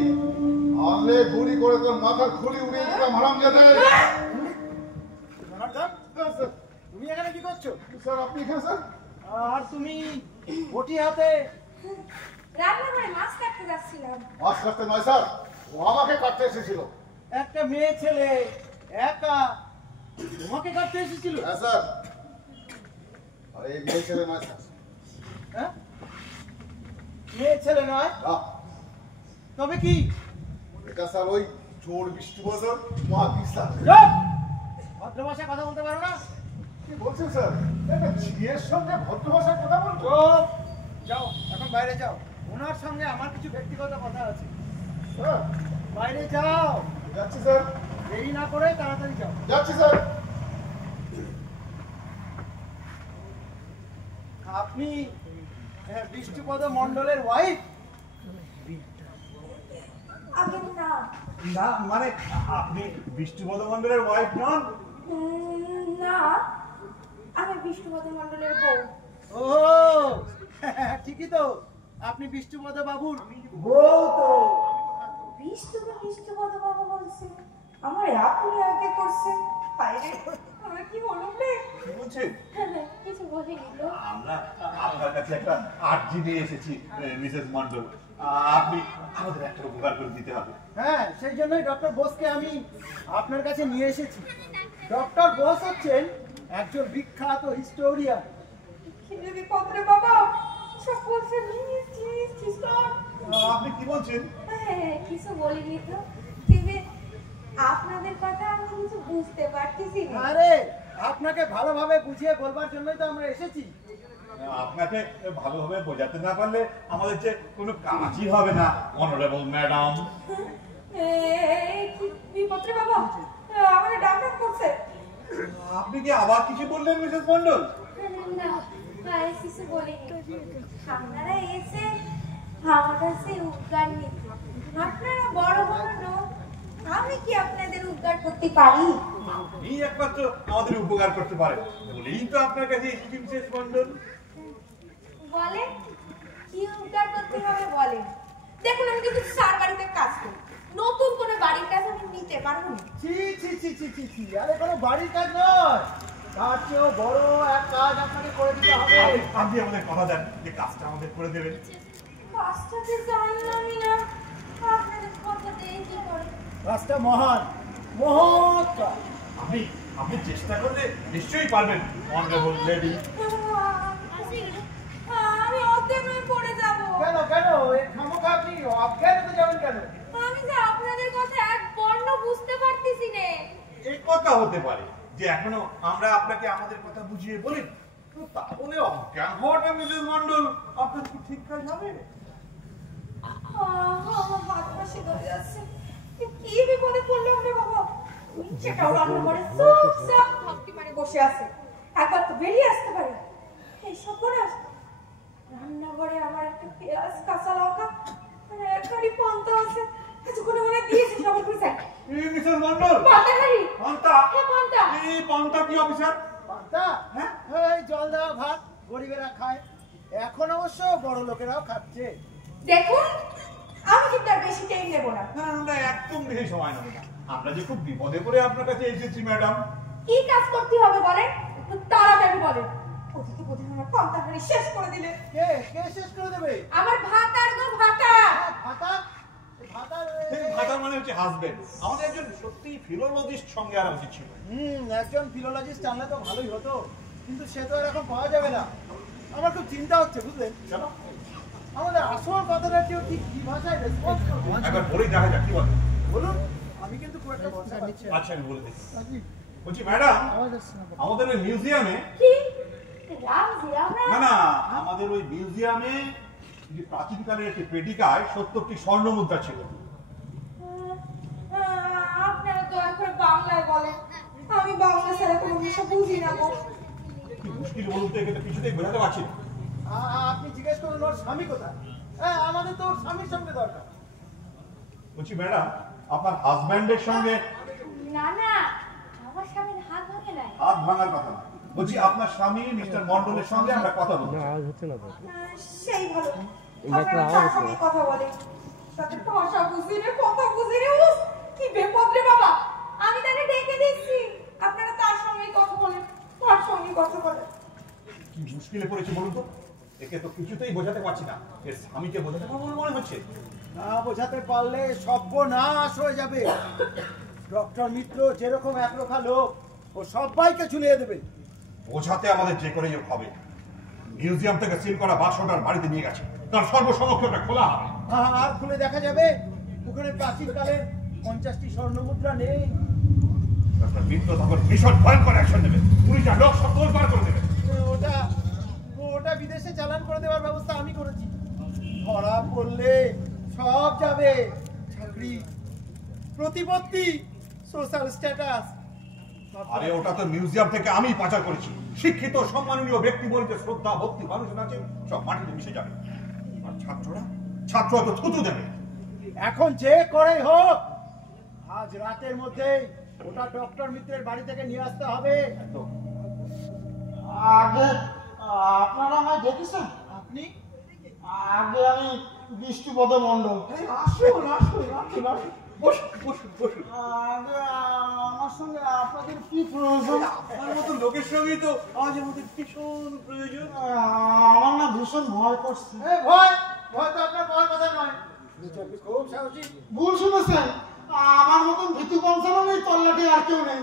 আনলে গুলি করে তোর মাথার খুলি উড়িয়ে দিতাম হারামজাদা। জনার্দন, তুমি এখানে কি করছো? স্যার আপনি এখানে স্যার? আর তুমি বটি হাতে? রান্নাঘরে মাছ কাটতে যাচ্ছিলাম। মাছ কাটতে নয় স্যার, ও আমাকে কাটতে এসেছিল। একটা মেয়ে ছেলে একা তোমাকে কাটতে এসেছিল? হ্যাঁ স্যার। আরে এই মেয়ে ছেলে নয় স্যার। হ্যাঁ, মেয়ে ছেলে নয় তবে কি? এটা স্যার ওই চোর বিষ্ণুপদর মহাবীর স্যার। ভদ্র ভাষায় কথা বলতে পারো না? কি বলছেন স্যার? একটা ঝিয়ের সঙ্গে ভদ্র ভাষায় কথা বলবো? যাও, এখন বাইরে যাও, ওনার সঙ্গে আমার কিছু ব্যক্তিগত কথা আছে। স্যার বাইরে যাও, যাচ্ছি স্যার। দেরি না করে তাড়াতাড়ি যাও। যাচ্ছি স্যার। আপনি বিষ্ণুপদ মণ্ডলের ওয়াইফ? আগে না। না মানে আপনি বিষ্ণুপদ মণ্ডলের ওয়াইফ নন? না, আমি বিষ্ণুপদ মণ্ডলের বউ। ও ঠিকই তো, আপনি বিষ্ণুপদ বাবুর বউ তো। বিষ্ণুপদ বাবু বলছে, আমার আপনি আগে করছে। বাইরে আমার কি হলো রে? কি বলছেন? কিছু বলিনি তো। আমরা আপনার কাছে একটা আর্জি নিয়ে এসেছি মিসেস মণ্ডল, আপনি আমাদের একটা উপকার করে দিতে হবে। হ্যাঁ, সেই জন্যই ডক্টর বোসকে আমি আপনার কাছে নিয়ে এসেছি। ডক্টর বোস হচ্ছেন একজন বিখ্যাত হিস্টোরিয়ান। খিদে পত্রে বাবা সব বলছে আপনি কি বলছেন? কিছু বলিনি তো, কিন্তু আপনাদের কথা আমি কিছু বুঝতে পারতেছি না। আরে আপনাকে ভালোভাবে বুঝিয়ে বলবার জন্যই তো আমরা এসেছি। আপনাকে ভালোভাবে বোঝাতে না পারলে আমাদের যে কোনো কাজই হবে না অনারেবল ম্যাডাম। বিপত্রে বাবা আমাকে ডাক্তার করছে। আপনি কি আবার কিছু বললেন মিসেস মণ্ডল? না, কিছু বলিনি। আপনারা এসে আমার কাছে উদ্গার নিতে, আপনারা বড় বড় লোক, আমি কি আপনাদের উদ্ধার করতে পারি? আপনি একমাত্র আমাদের উপকার করতে পারেন বলেই তো আপনার কাছে এসেছি মিসেস মন্ডল। বলে কি উপকার করতে হবে বলে। দেখুন আমি কিন্তু সার বাড়িতে কাজ করি, নতুন করে বাড়ির কাজ আমি নিতে পারবো না। ছি ছি ছি ছি ছি ছি, আরে কোনো বাড়ির কাজ নয়, তার চেয়েও বড় এক কাজ আপনাকে করে দিতে হবে। আপনি আমাদের কথা দেন যে কাজটা আমাদের করে দেবেন। কাজটা যে জানলামই না, আপনাদের কথা দিয়ে কি করে। কাজটা মহান মহৎ কাজ। আপনি চেষ্টা করলে নিশ্চয়ই পারবেন অনারেবল লেডি। আমি অজ্ঞান হয়ে পড়ে যাব। কেন কেন এই খামোখা আপনি অজ্ঞান হয়ে যাবেন কেন? আমি যে আপনাদের কথা এক বর্ণ বুঝতে পারতেছি না। এই কথা হতে পারে যে এখনো আমরা আপনাকে আমাদের কথা বুঝিয়ে বলি, তো তা বলে অজ্ঞান হওয়াটা মিসেস মন্ডল আপনার কি ঠিক কাজ হবে? আমার হাত পাশে ধরে যাচ্ছে। কি বিপদে পড়লাম রে বাবা। সেটাও রান্না করে চুপচাপ ভাবতে পারে বসে আছে, একবার তো বেরিয়ে আসতে পারে। এইসব করে রান্নাঘরে আমার একটা পেঁয়াজ কাঁচা লঙ্কা আর এক হাঁড়ি পান্তা আছে, এতক্ষণে মনে দিয়েছে সবার খুঁজে। মিসেস মন্ডল পান্তা হাঁড়ি, পান্তা, হ্যাঁ পান্তা। এই পান্তা কি অফিসার? পান্তা? হ্যাঁ? এই জল দেওয়া ভাত গরিবেরা খায়, এখন অবশ্য বড় লোকেরাও খাচ্ছে। দেখুন আমি কিন্তু আর বেশি টাইম নেবো না। না আমরা একদম বেশি সময় নেব না, আমরা যে খুব বিপদে পড়ে আপনার কাছে এসেছি ম্যাডাম। কি কাজ করতে হবে বলেন, একটু তাড়াতাড়ি বলেন। ওদিকে বোধহয় আমার পান্তা হাঁড়ি শেষ করে দিলে। কে কে শেষ করে দেবে? আমার ভাতার গো ভাতা। ভাতা? ভাতা? ভাতা মানে হচ্ছে হাজবেন্ড। আমাদের একজন সত্যি ফিলোলজিস্ট সঙ্গে আর উচিত ছিল। একজন ফিলোলজিস্ট আনলে তো ভালোই হতো, কিন্তু সে তো আর এখন পাওয়া যাবে না। আমার খুব চিন্তা হচ্ছে বুঝলেন, কেন? আমাদের আসল কথাটা কেউ ঠিক কি ভাষায় রেসপন্স করবো? একবার বলেই দেখা যাক কি বলে। বলুন, আমি কিন্তু খুব একটা বুঝতে পারছি না। আচ্ছা আমি বলে দিচ্ছি। বলছি ম্যাডাম, আমাদের ওই মিউজিয়ামে, কি রাম জিরামে? না না আমাদের ওই মিউজিয়ামে যে প্রাচীনকালের একটি পেটিকায় 70টি স্বর্ণ মুদ্রা ছিল। আপনারা দয়া করে বাংলায় বলেন, আমি বাংলা ছাড়া কোনো ভাষা বুঝি না গো। কি মুশকিল বলুন তো, একে তো কিছুতেই বোঝাতে পারছি না। আপনি জিজ্ঞেস করুন ওর স্বামী কোথায়? হ্যাঁ, আমাদের তো ওর স্বামীর সঙ্গে দরকার। বলছি ম্যাডাম, আপনার হাজব্যান্ডের সঙ্গে না না, আমার স্বামীর হাত ভাঙে নাই। হাত ভাঙার কথা না, বলছি আপনার স্বামী মিস্টার মন্ডলের সঙ্গে আমরা কথা বলছি। সেই ভালো, আপনারা তার সঙ্গে কথা বলেন। তাতে ভাষা বুঝি রে, কথা বুঝি রে। উফ, কি বিপদ রে বাবা। আমি তাকে ডেকে দিচ্ছি, আপনারা তার সঙ্গেই কথা বলেন, তার সঙ্গেই কথা বলেন। কি মুশকিলে পড়েছে বলুন তো, একে তো কিছুতেই বোঝাতে পারছি না, এর স্বামীকে বোঝাতে পারবো মনে হচ্ছে। না বোঝাতে পারলে সর্বনাশ হয়ে যাবে। ডক্টর মিত্র যেরকম একরোখা লোক, ও সবাইকে ঝুলিয়ে দেবে। বোঝাতে আমাদের যে করেই হবে। মিউজিয়াম থেকে সিল করা বাক্সটার বাড়িতে নিয়ে গেছে, তার সর্বসমক্ষটা খোলা হবে। আর খুলে দেখা যাবে ওখানে প্রাচীনকালের 50টি স্বর্ণ মুদ্রা নেই। ডক্টর মিত্র তখন ভীষণ ভয়ঙ্কর অ্যাকশন নেবে, পুলিশটা লোক সব তোলপাড় করে দেবে। ওটা বিদেশে চালান করে দেওয়ার ব্যবস্থা আমি করেছি। ধরা পড়লে সব যাবে, চাকরি, প্রতিপত্তি, সোশ্যাল স্ট্যাটাস। আরে ওটা তো মিউজিয়াম থেকে আমি পাচার করেছি। শিক্ষিত সম্মাননীয় ব্যক্তি বলতে শ্রদ্ধা ভক্তি মানুষজন আছে, সব মাটিতে মিশে যাবে। আর ছাত্ররা তো থুতু দেবে। এখন যে করেই হোক, আজ রাতের মধ্যেই ওটা ডক্টর মিত্রের বাড়ি থেকে নিয়ে আসতে হবে। আগে আপনারা আমায় দেখেছেন? আপনি? আগে আমি বৃষ্টিপদ মন্ডল। আসুন আসুন আসুন আসুন, বসুন বসুন বসুন। আগে আমার সঙ্গে আপনাদের কি প্রয়োজন? আমার মতো লোকের সঙ্গেই তো আজ আমাদের ভীষণ প্রয়োজন। আমার না ভীষণ ভয় করছে। ভয় ভয় তো আপনার পাওয়ার কথা নয়। আপনি খুব সাহসী। ভুল শুনেছেন, আমার মতন ভীতু পঞ্চানো নেই, তল্লাটে আর কেউ নেই।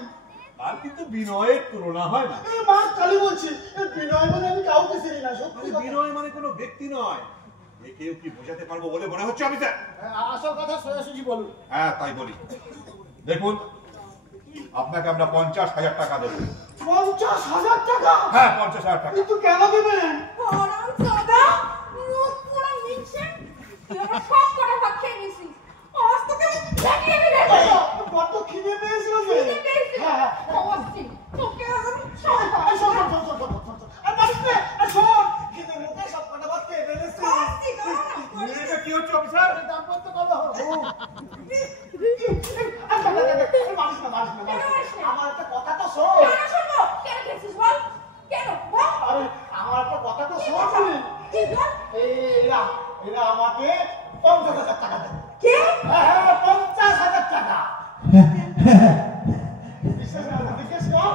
আর কিন্তু বিনয়ের তুলনা হয় না। এই মাস কালি বলছি, এই বিনয় মানে আমি কাউকে চিনি না, সত্যি কথা। বিনয় মানে কোনো ব্যক্তি নয়, কেউ কি বোঝাতে পারবো বলে মনে হচ্ছে আমি স্যার? আসল কথা সোজাসুজি বলুন। হ্যাঁ তাই বলি। দেখুন, আপনাকে আমরা 50,000 টাকা দেবো। 50,000 টাকা? হ্যাঁ 50,000 টাকা। কিন্তু কেন দেবেন? আরাম দাদা, মুখ পুরো মিশে, তুই আমার সব কটা ভাত খেয়ে নিছিস। আজ তোকে দেখিয়ে আমি দেখাবো। কত খিদে পেয়েছিল যে? খিদে পেয়েছে? হ্যাঁ। অবশ্যই, তোকে আজ আমি শোন, শোন, শোন, শোন, শোন, শোন, শোন। আর পারিস নে, আর শোন, খিদে মুখে সব কটা ভাত খেয়ে ফেলেছি। শাস্তি দাও। এটা কি হচ্ছে অফিসার? দাম্পত্য কলহ। মারিস না, মারিস না, মারিস না। আমার একটা বিশ্বাস না হলে জিজ্ঞেস কর।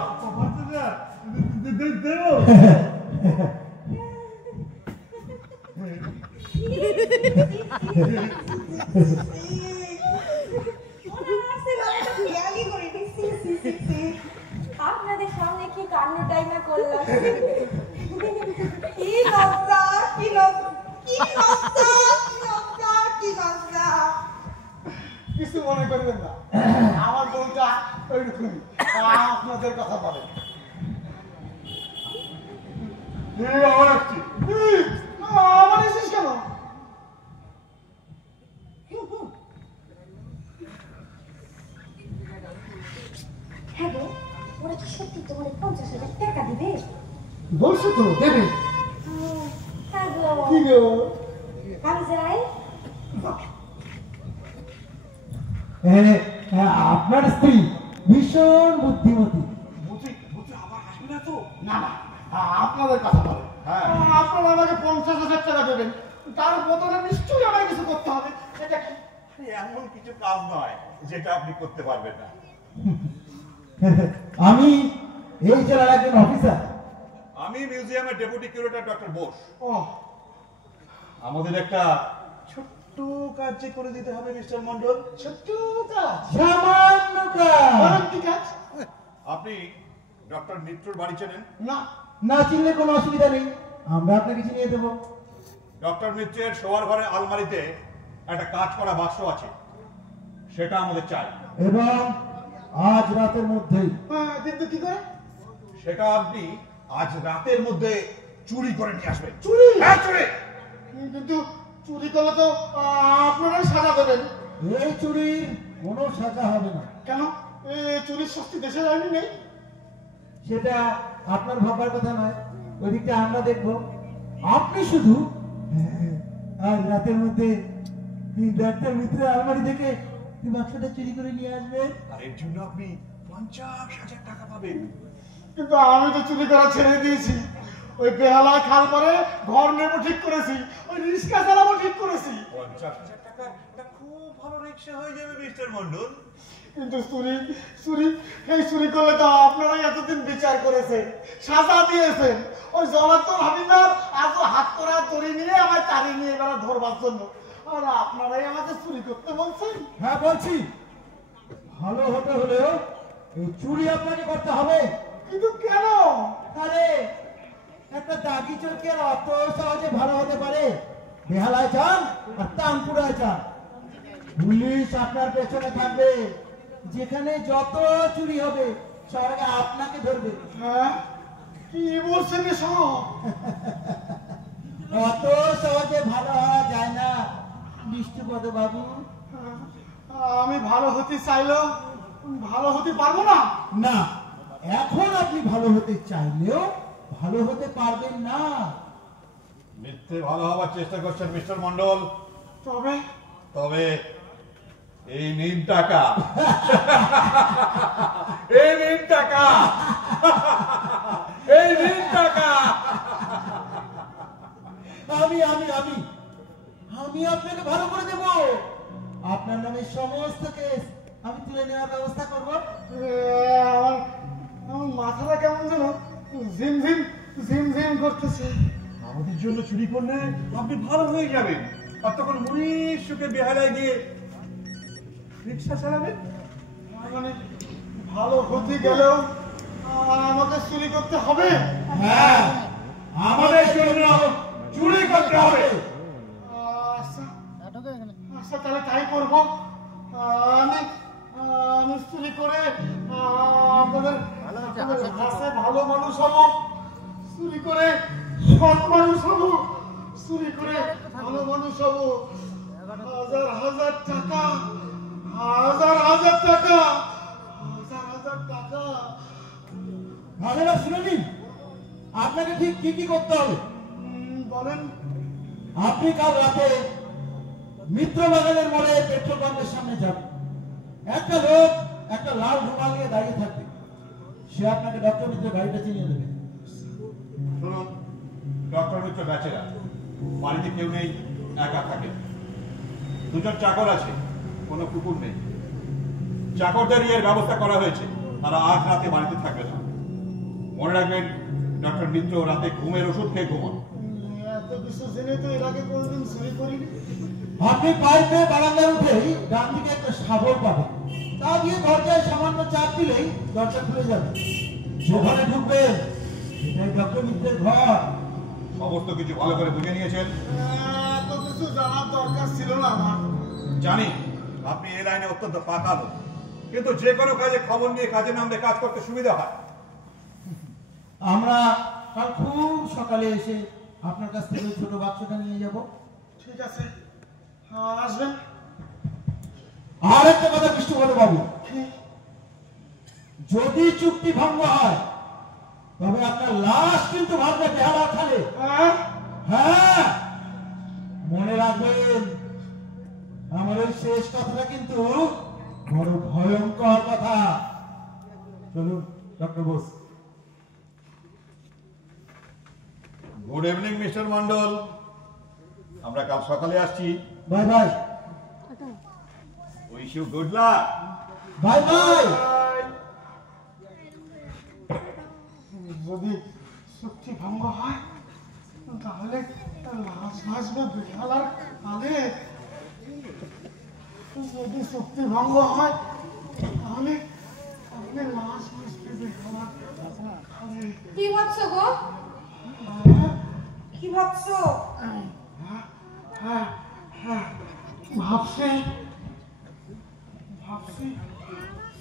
আপনাদের সামনে কি কান্নটাই না করলাম। কি লজ্জা, কি লজ্জা, কি লজ্জা, কি লজ্জা, কি লজ্জা। কিছু মনে করবেন না, আমার বউটা ওইরকমই আপনাদের কথা বলে। আমার আসছি। আমার এসেছিস কেন? হ্যাঁ গো, ওরা কি সত্যি তোমার 50,000 টাকা দিবে? বলছো তো দেবে। হ্যাঁ গো, কি গো? আমি যাই। আপনার স্ত্রী ভীষণ বুদ্ধিমতী। বুঝি আবার আসবে না তো? না না, আপনাদের কথা বলে। হ্যাঁ। আপনারা আমাকে 50,000 টাকা দেবেন, তার বদলে নিশ্চয়ই আমাকে কিছু করতে হবে। এটা কি? এমন কিছু কাজ নয় যেটা আপনি করতে পারবেন না। আমি এই জেলার একজন অফিসার। আমি মিউজিয়ামের ডেপুটি কিউরেটর ডক্টর বোস। ও, আমাদের একটা ছোট্ট কাজ যে করে দিতে হবে মিস্টার মন্ডল। ছোট্ট কাজ। সামান্য কাজ। বলেন কি কাজ? আপনি ডক্টর মিত্রর বাড়ি চেনেন? না। না চিনলে কোনো অসুবিধা নেই, আমরা আপনাকে চিনিয়ে দেবো। ডক্টর মিত্রের শোয়ার ঘরে আলমারিতে একটা কাজ করা বাক্স আছে, সেটা আমাদের চাই। এবং আজ রাতের মধ্যেই। কিন্তু কি করে? সেটা আপনি আজ রাতের মধ্যে চুরি করে নিয়ে আসবেন। চুরি? হ্যাঁ, চুরি। কিন্তু চুরি করলে তো আপনারাই সাজা দেবেন। এই চুরির কোনো সাজা হবে না। কেন? চুরির শাস্তি দেশের আইনে নেই? সেটা আপনার ভাবার কথা নয়, ওই দিকটা আমরা দেখবো। আপনি শুধু আজ রাতের মধ্যে ডাক্তার মিত্র আলমারি থেকে বাক্সটা চুরি করে নিয়ে আসবেন। আর এর জন্য আপনি 50,000 টাকা পাবেন। কিন্তু আমি তো চুরি করা ছেড়ে দিয়েছি। ওই বেহালা খাল পরে ঘর নেবো ঠিক করেছি, ওই রিক্সা চালাবো ঠিক করেছি। 50,000 টাকা একটা খুব ভালো রিক্সা হয়ে যাবে মিস্টার মন্ডল। কিন্তু এই চুরি করলে তো আপনারাই এতদিন বিচার করেছেন, সাজা দিয়েছেন। ওই জলাত্তর হাবিলদার এত হাত করা তরি নিয়ে আমায় তাড়ি নিয়ে বেড়া ধরবার জন্য, আর আপনারাই আমাকে চুরি করতে বলছেন। হ্যাঁ বলছি, ভালো হতে হলেও এই চুরি আপনাকে করতে হবে। কিন্তু কেন? আরে একটা দাগি চোরকে আর অত সহজে ভালো হতে পারে? বেহালায় যান আর তানপুরায় যান, পুলিশ আপনার পেছনে থাকবে। যেখানে যত চুরি হবে সবার আগে আপনাকে ধরবে। হ্যাঁ, কি বলছেন এসব? অত সহজে ভালো হওয়া যায় না বিষ্ণুপদ বাবু। আমি ভালো হতে চাইলেও ভালো হতে পারবো না। না, এখন আপনি ভালো হতে চাইলেও ভালো হতে পারবেন না। মিথ্যে ভালো হওয়ার চেষ্টা করছেন মিস্টার মন্ডল। তবে তবে এই নিন টাকা। এই নিন টাকা। এই নিন টাকা। আমি আমি আমি আমি আপনাকে ভালো করে দেব। আপনার নামে সমস্ত কেস আমি তুলে নেওয়ার ব্যবস্থা করব। আমার আমার মাথাটা কেমন যেন ঝিমঝিম ঝিমঝিম করতেছে। আমাদের জন্য চুরি করলে আপনি ভালো হয়ে যাবেন, আর তখন মনীষ সুখে বেহালায় গিয়ে রিক্সা চালাবেন। মানে ভালো হতে গেলেও আমাকে চুরি করতে হবে। হ্যাঁ, আমাদের জন্য চুরি করতে হবে। আচ্ছা আচ্ছা, তাহলে তাই করবো। আমি আমি চুরি করে আপনাদের কাছে ভালো মানুষ হব, চুরি করে সৎ মানুষ হব, চুরি করে ভালো মানুষ হব। হাজার হাজার টাকা, হাজার হাজার টাকা, হাজার হাজার টাকা। ভালোরা শুনে নিন, আপনাকে ঠিক কি কি করতে হবে। বলেন। আপনি কাল রাতে মিত্রবাগানের মোড়ে পেট্রোল পাম্পের সামনে যাবেন। একটা লোক একটা লাল রুমাল নিয়ে দাঁড়িয়ে থাকবে, সে আপনাকে ডক্টর মিত্রের গাড়িটা চিনিয়ে দেবে। শুনুন, ডক্টর মিত্র ব্যাচেলার, বাড়িতে কেউ নেই, একা থাকে। দুজন চাকর আছে, কোনো কুকুর নেই। চাকরদের এর ব্যবস্থা করা হয়েছে, তারা আজ রাতে বাড়িতে থাকবে না। মনে রাখবেন, ডক্টর মিত্র রাতে ঘুমের ওষুধ খেয়ে ঘুমান। এত কিছু জেনে তো এর আগে কোনোদিন চুরি করিনি। আপনি পাইপে বারান্দায় উঠেই ডান দিকে একটা শাবল পাবেন, তা দিয়ে দরজায় সামান্য চাপ দিলেই দরজা খুলে যাবে। সেখানে ঢুকবেন, এটাই ডক্টর মিত্রের ঘর। সমস্ত কিছু ভালো করে বুঝে নিয়েছেন? এত কিছু জানার দরকার ছিল না আমার। জানি আপনি এই লাইনে অত্যন্ত পাকা লোক, কিন্তু যে কোনো কাজে খবর নিয়ে কাজে নামলে কাজ করতে সুবিধা হয়। আমরা কাল খুব সকালে এসে আপনার কাছ থেকে ছোট বাক্সটা নিয়ে যাব। ঠিক আছে, আসবেন। আর একটা কথা কৃষ্ণপদ বাবু, যদি চুক্তি ভঙ্গ হয় তবে আপনার লাশ কিন্তু ভাববে বেহালা খালে। হ্যাঁ, মনে রাখবেন, আমার ওই শেষ কথাটা কিন্তু বড় ভয়ঙ্কর কথা। চলুন doctor Bose. Good evening mister Mondal, আমরা কাল সকালে আসছি। Bye bye. Wish you good luck. Bye bye. যদি চুক্তি ভঙ্গ হয় তাহলে লাশ ভাসবে বেহালার কালে। যদি চুক্তি ভঙ্গ হয় তাহলে তাহলে লাশ ভাসবে বেহালার কালে। কি ভাবছো গো? কি ভাবছো? ভাবছি ভাবছি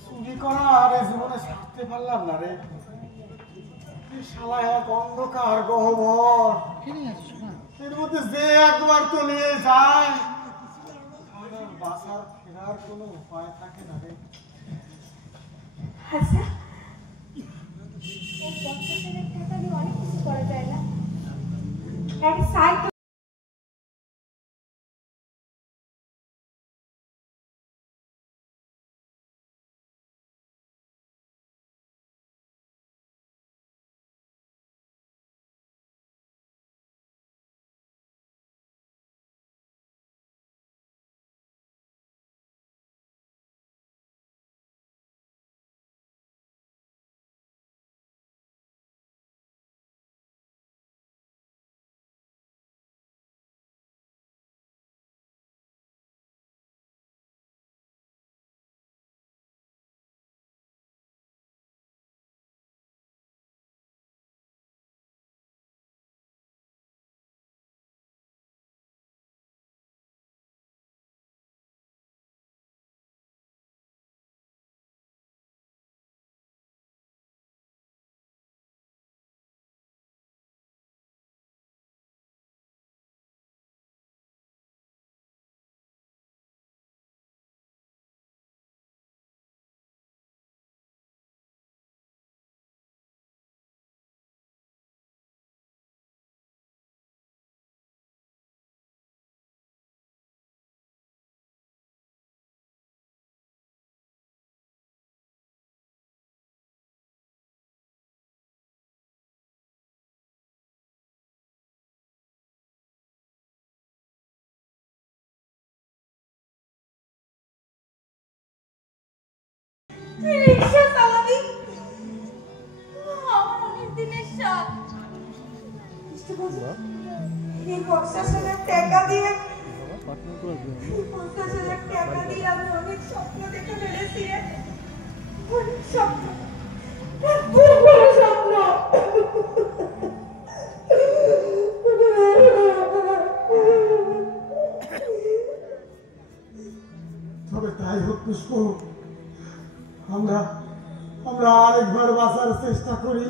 চুরি করা আর এই জীবনে ছাড়তে পারলাম না রে। এই শালা এক অন্ধকার গহ্বর, এর মধ্যে যে একবার তলিয়ে যায় তার আর বাঁচার ফেরার কোনো উপায় থাকে না রে। আচ্ছা, এই 50,000 টাকা দিয়ে অনেক কিছু করা যায় না? এক সাইড রিক্সা চালাবি, আমার অনেক দিনের শখ। এই 50,000 টাকা দিয়ে আমি অনেক স্বপ্ন দেখে ফেলেছি রে। অনেক স্বপ্ন, খুব বড় স্বপ্ন। তবে তাই হোক পুষ্প, আমরা আমরা আরেকবার বাঁচার চেষ্টা করি।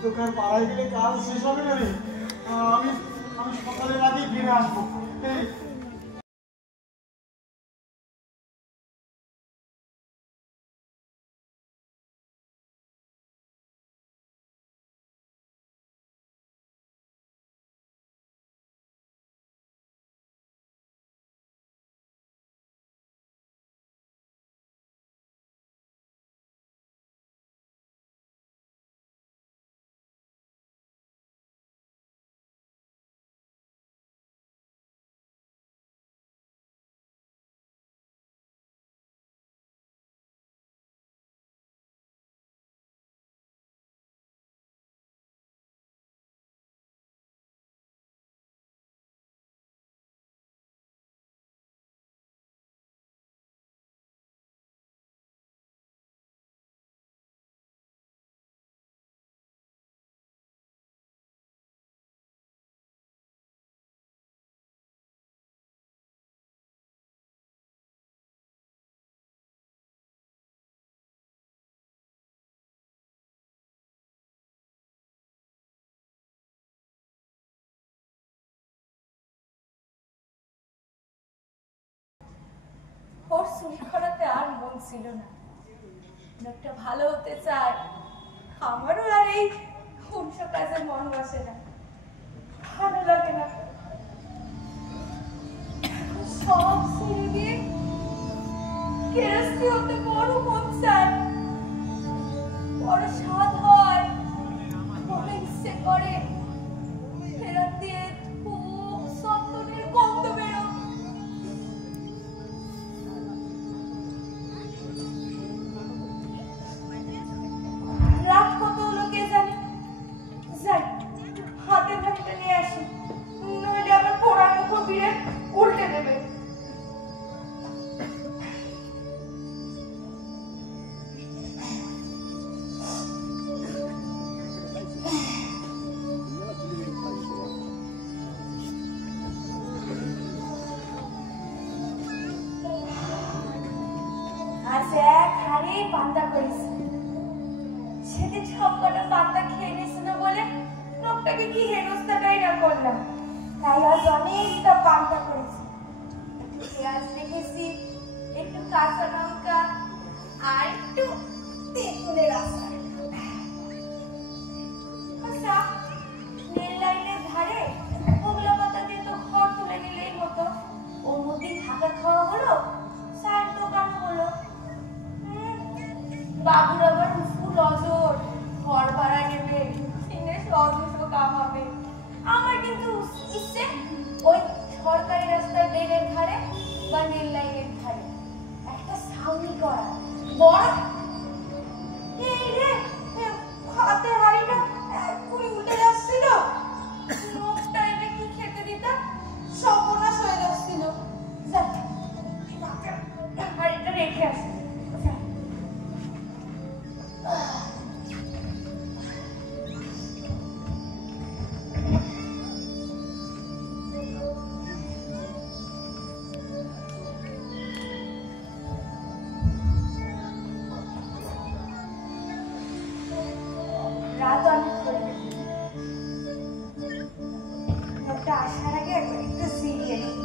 অন্ধকার পাড়ায় গেলে কাজ শেষ হবে না রে। আমি আমি সকালের আগেই ফিরে আসবো। এই ওর চুরি করাতে আর মন ছিল না। লোকটা ভালো হতে চায়, আমারও আর এই হুমসা কাজে মন বসে না, ভালো লাগে না। সব ছেড়ে দিয়ে কেরাস্তি হতে বড় মন চায়, বড় স্বাদ হয়, বড় ইচ্ছে করে ফেরাত দিয়ে খুব সন্তনের গন্ধ বেরো। রাত কত হলো কে জানে। যাই হাতে ভাগটা নিয়ে আসি, নইলে আবার পোড়ার মুখ দিয়ে উল্টে দেবে। আজ এক হাড়ি পান্তা করেছি। সেদিন সব কটা পান্তা খেয়ে নিয়েছিল বলে লোকটাকে কি হেনস্থাটাই না করলাম, তাই আজ অনেকটা পান্তা করেছি। একটু পেঁয়াজ রেখেছি, একটু কাঁচা লঙ্কা আর একটু তেঁতুলের আচার। আচ্ছা, রেল লাইনের ধারে হোগলা পাতা দিয়ে তো ঘর তুলে নিলেই হতো, ওর মধ্যে থাকা খাওয়া হলো, চায়ের দোকান হলো। বাবুর আবার ফুল অজর, ঘর ভাড়া নেবে, কিনে অজস্র কামাবে। আমার কিন্তু ইচ্ছে ওই সরকারি রাস্তার ড্রেনের ধারে বা রেল লাইনের ধারে একটা ছাউনি করা বড়। এই রে, হাতে হাড়িটা এক্ষুনি উল্টে যাচ্ছিল, লোকটা এটা কি খেতে দিতাম, সর্বনাশ হয়ে যাচ্ছিল। হাড়িটা রেখে আসি। রাত অনেক হয়ে গেছে, একটা আসার আগে একটু জিরিয়ে নিই।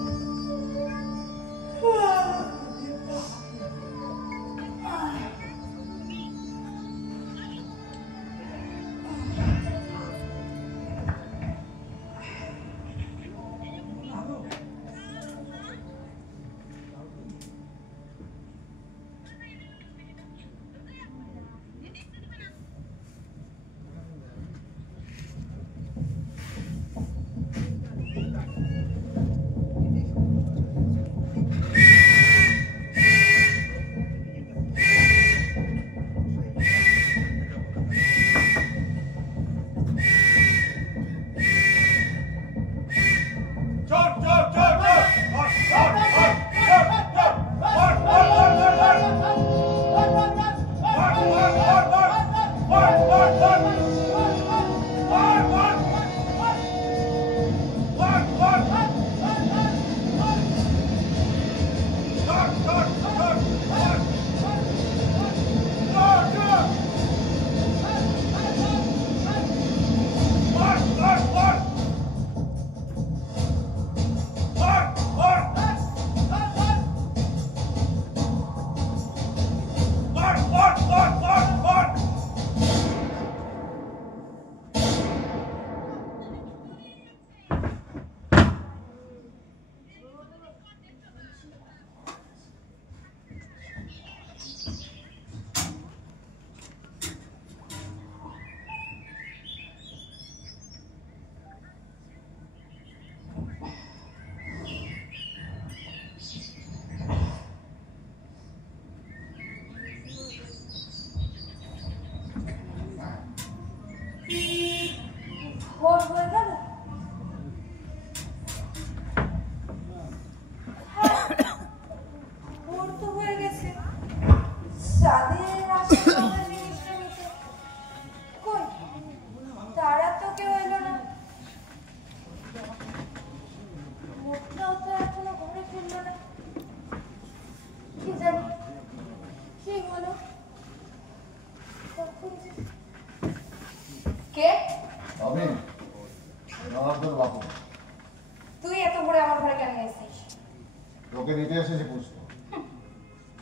এসেছি পুষ্প।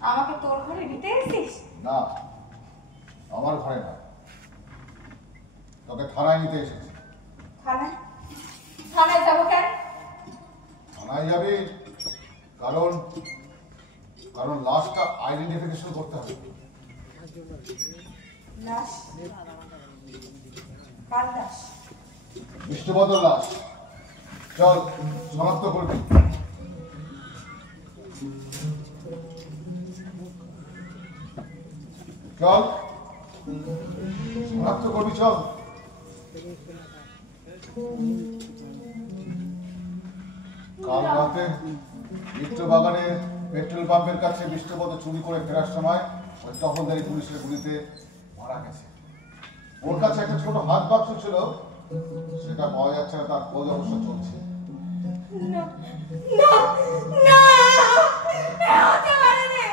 আমাকে তোর ঘরে নিতে এসেছিস? না, আমার ঘরে না, তোকে থানায় নিতে এসেছি। থানায়? থানায় যাবো কেন? থানায় যাবি কারণ কারণ লাশটা আইডেন্টিফিকেশন করতে হবে। লাশ? কার লাশ? বিষ্ণুপদর লাশ। চল শনাক্ত করবি। চল শনাক্ত করবি, চল। কাল রাতে মিত্র বাগানে পেট্রোল পাম্পের কাছে বিষ্ণুপদ চুরি করে ফেরার সময় ওই টহলদারি পুলিশের গুলিতে মারা গেছে। ওর কাছে একটা ছোট হাত বাক্স ছিল, সেটা পাওয়া যাচ্ছে না, তার খোঁজ অবশ্য চলছে। না না না, এ হতে পারে না।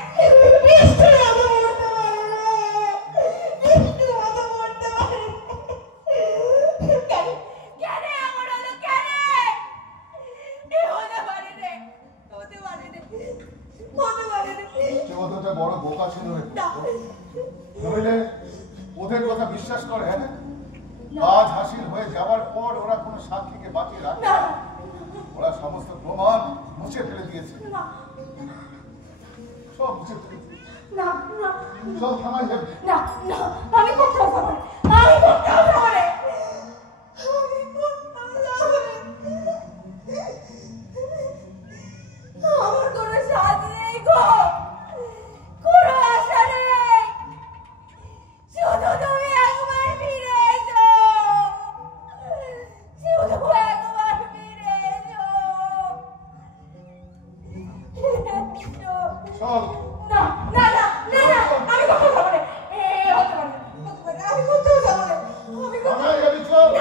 বিষ্ণুপদ মরতে পারে না, বিষ্ণুপদ মরতে পারে না। কেন কেন এমন হলো, কেন? এ হতে পারে না, হতে পারে না, হতে পারে না। বিষ্ণুপদটা বড় বোকা ছিল রে। নইলে ওদের কথা বিশ্বাস করে? হ্যাঁ, কাজ হাসিল হয়ে যাওয়ার পর ওরা কোনো সাক্ষীকে বাঁচিয়ে রাখে না। ওরা সমস্ত প্রমাণ মুছে ফেলে দিয়েছে, না সব মুছে ফেলে দিয়েছে। না না চল থানায় যাবে। না না, আমি কোথাও যাবো না, আমি কোথাও যাবো না, আমি কোথাও যাবো না। আমার কোনো সাথ নেই গো, কোনো আশা নেই, শুধু তুমি একবার ফিরে এসো, শুধু একবার ফিরে এসো। চল। না না না না না, আমি কোথাও যাবো না, এ হতে পারে না, হতে পারে না, আমি কোথাও যাবো না, আমি কোথাও থানায় যাবি, চল।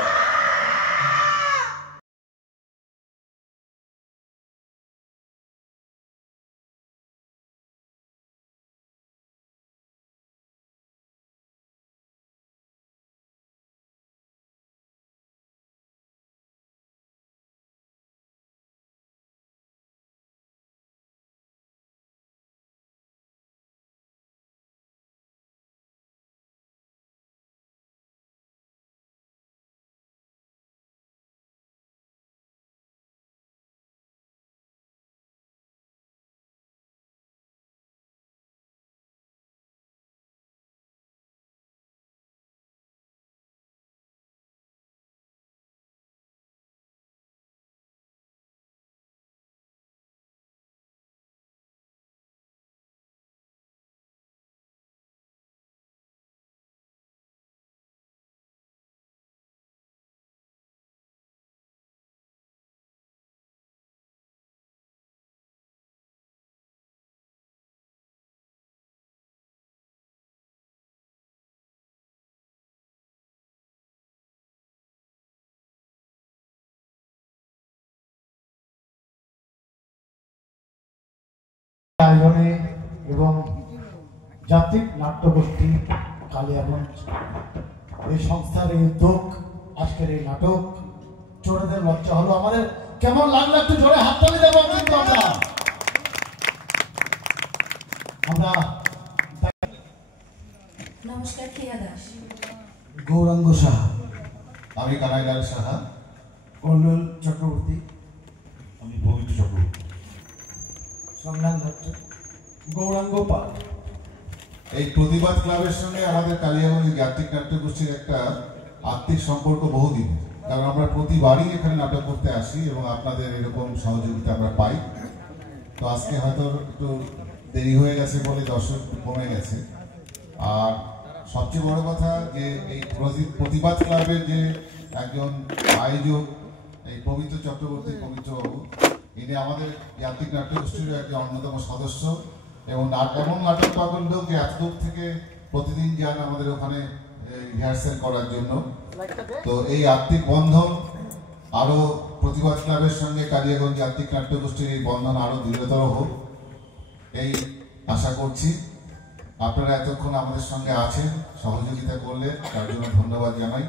আয়োজনে এবং যাত্রিক নাট্যগোষ্ঠী কালিয়াগঞ্জ এই সংস্থার এই উদ্যোগ, আজকের এই নাটক চোরেদের লজ্জা হলো। আমাদের কেমন লাগলো একটু জোরে হাততালি দেবো কিন্তু আমরা নমস্কার, প্রিয়া দাস। গৌরাঙ্গ সাহা, আমি কানাইলাল সাহা। কল্লোল চক্রবর্তী, আমি পবিত্র চক্রবর্তী। সংগ্রাম দত্ত, গৌরাঙ্গ পাল। এই প্রতিবাদ ক্লাবের সঙ্গে আমাদের কালিয়াগঞ্জ যাত্রিক নাট্যগোষ্ঠীর একটা আত্মিক সম্পর্ক বহুদিন, কারণ আমরা প্রতিবারই এখানে নাটক করতে আসি এবং আপনাদের এরকম সহযোগিতা আমরা পাই। তো আজকে হয়তো একটু দেরি হয়ে গেছে বলে দর্শক কমে গেছে। আর সবচেয়ে বড় কথা যে এই প্রতিবাদ ক্লাবের যে একজন আয়োজক এই পবিত্র চক্রবর্তী, পবিত্রবাবু, ইনি আমাদের যাত্রিক নাট্যগোষ্ঠীর একজন অন্যতম সদস্য এবং এমন নাটক পাগল লোক যে এত দূর থেকে প্রতিদিন যান আমাদের ওখানে রিহার্সেল করার জন্য। তো এই আত্মিক বন্ধন আরো প্রতিবাদ ক্লাবের সঙ্গে কালিয়াগঞ্জ যাত্রিক নাট্যগোষ্ঠীর এই বন্ধন আরো দৃঢ়তর হোক এই আশা করছি। আপনারা এতক্ষণ আমাদের সঙ্গে আছেন, সহযোগিতা করলে তার জন্য ধন্যবাদ জানাই।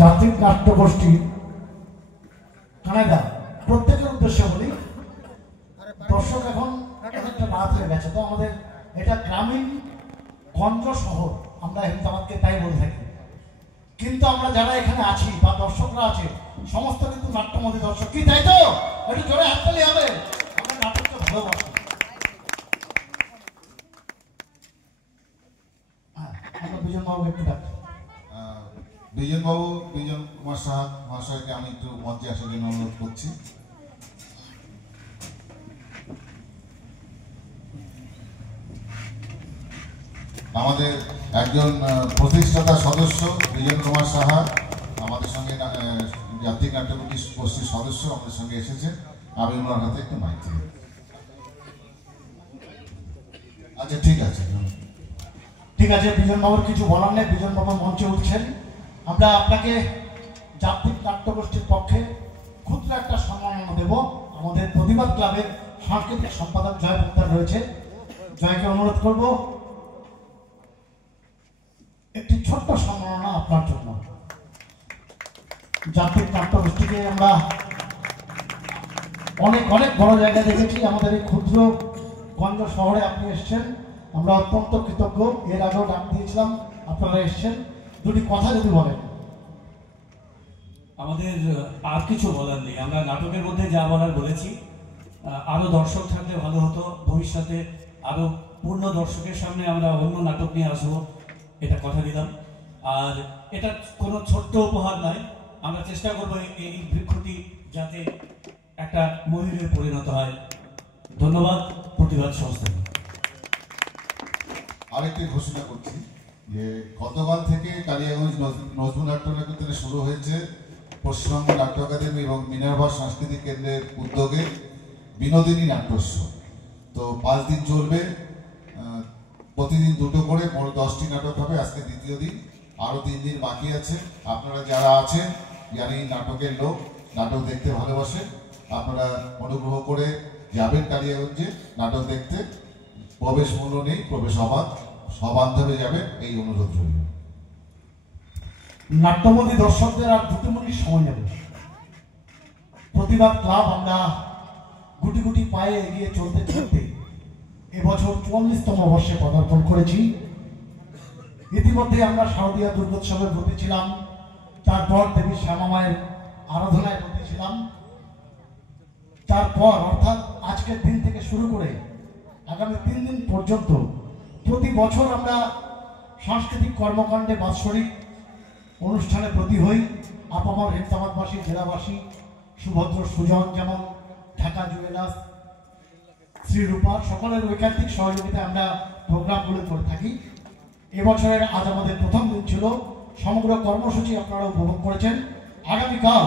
যাত্রিক নাট্যগোষ্ঠী কানাইদা প্রত্যেকের উদ্দেশ্যে বলি, দর্শক এখন অনেকটা রাত হয়ে গেছে, তো আমাদের এটা গ্রামীণ গঞ্জ শহর, আমরা হেমতাবাদকে তাই বলে থাকি। কিন্তু আমরা যারা এখানে আছি বা দর্শকরা আছে সমস্ত কিন্তু নাট্যমন্ত্রী দর্শক, কি তাই তো? একটু জোরে হাততালি হবে, আমরা নাটককে ভালোবাসি। হ্যাঁ, আমরা বিজন বাবু একটু ডাকছি। বিজন কুমার সাহা মহাশয়কে আমি একটু মঞ্চে আসার জন্য অনুরোধ করছি। আমাদের একজন প্রতিষ্ঠাতা সদস্য বিজন কুমার সাহা আমাদের সঙ্গে জাতীয় নাট্যগোষ্ঠীর সদস্য আমাদের সঙ্গে এসেছে। আমি ওনার হাতে একটু মাইক দিই। আচ্ছা, ঠিক আছে, ঠিক আছে, বিজন বাবুর কিছু বলার নেই, বিজন বাবু মঞ্চে উঠছেন। আমরা আপনাকে জাতীয় নাট্যগোষ্ঠীর পক্ষে ক্ষুদ্র একটা সম্মাননা দেব। আমাদের প্রতিবাদ ক্লাবের সাংস্কৃতিক সম্পাদক জয় মুক্তার রয়েছে, জয়কে অনুরোধ করব একটি ছোট্ট সম্মাননা আপনার জন্য। জাতীয় নাট্যগোষ্ঠীকে আমরা অনেক অনেক বড় জায়গায় দেখেছি, আমাদের এই ক্ষুদ্র গঞ্জ শহরে আপনি এসেছেন, আমরা অত্যন্ত কৃতজ্ঞ। এর আগেও ডাক দিয়েছিলাম, আপনারা এসেছেন, দুটি কথা যদি বলেন। আমাদের আর কিছু বলার নেই, আমরা নাটকের মধ্যে যা বলার বলেছি। আরো দর্শক থাকলে ভালো হতো, ভবিষ্যতে আরো পূর্ণ দর্শকের সামনে আমরা অন্য নাটক নিয়ে আসবো, এটা কথা দিলাম। আর এটা কোনো ছোট্ট উপহার নয়, আমরা চেষ্টা করবো এই বৃক্ষটি যাতে একটা ময়ূরে পরিণত হয়। ধন্যবাদ প্রতিবাদ সংস্থাকে। আরেকটি ঘোষণা করছি যে গতকাল থেকে কালিয়াগঞ্জ নজরুল নাট্যনিকেতনে শুরু হয়েছে পশ্চিমবঙ্গ নাট্য একাডেমি এবং মিনার্ভা সাংস্কৃতিক কেন্দ্রের উদ্যোগে বিনোদিনী নাট্যোৎসব। তো 5 দিন চলবে, প্রতিদিন 2টো করে, মোট 10টি নাটক হবে। আজকে দ্বিতীয় দিন, আরও 3 দিন বাকি আছে। আপনারা যারা আছেন, যারা এই নাটকের লোক, নাটক দেখতে ভালোবাসেন, আপনারা অনুগ্রহ করে যাবেন কালিয়াগঞ্জে নাটক দেখতে। প্রবেশ মূল্য নেই, প্রবেশ অবাধ, সবান্ধবে যাবেন, এই অনুরোধ রইল। নাট্যমন্ত্রী দর্শকদের আর 2 মিনিট সময় নেব। প্রতিবাদ ক্লাব আমরা গুটি গুটি পায়ে এগিয়ে চলতে চলতে এবছর 44তম বর্ষে পদার্পণ করেছি। ইতিমধ্যে আমরা শারদীয়া দুর্গোৎসবে ব্রতী ছিলাম, তারপর দেবী শ্যামা মায়ের আরাধনায় ব্রতী ছিলাম, তারপর অর্থাৎ আজকের দিন থেকে শুরু করে আগামী 3 দিন পর্যন্ত প্রতি বছর আমরা সাংস্কৃতিক কর্মকাণ্ডে বাৎসরিক অনুষ্ঠানে ব্রতী হই। আপামর হেমতাবাদবাসী, জেলাবাসী, সুভদ্র সুজন, যেমন ঢাকা জুয়েলার্স, শ্রীরূপার, সকলের ঐকান্তিক সহযোগিতায় আমরা প্রোগ্রামগুলো করে থাকি। এবছরের আজ আমাদের প্রথম দিন ছিল। সমগ্র কর্মসূচি আপনারা উপভোগ করেছেন। আগামীকাল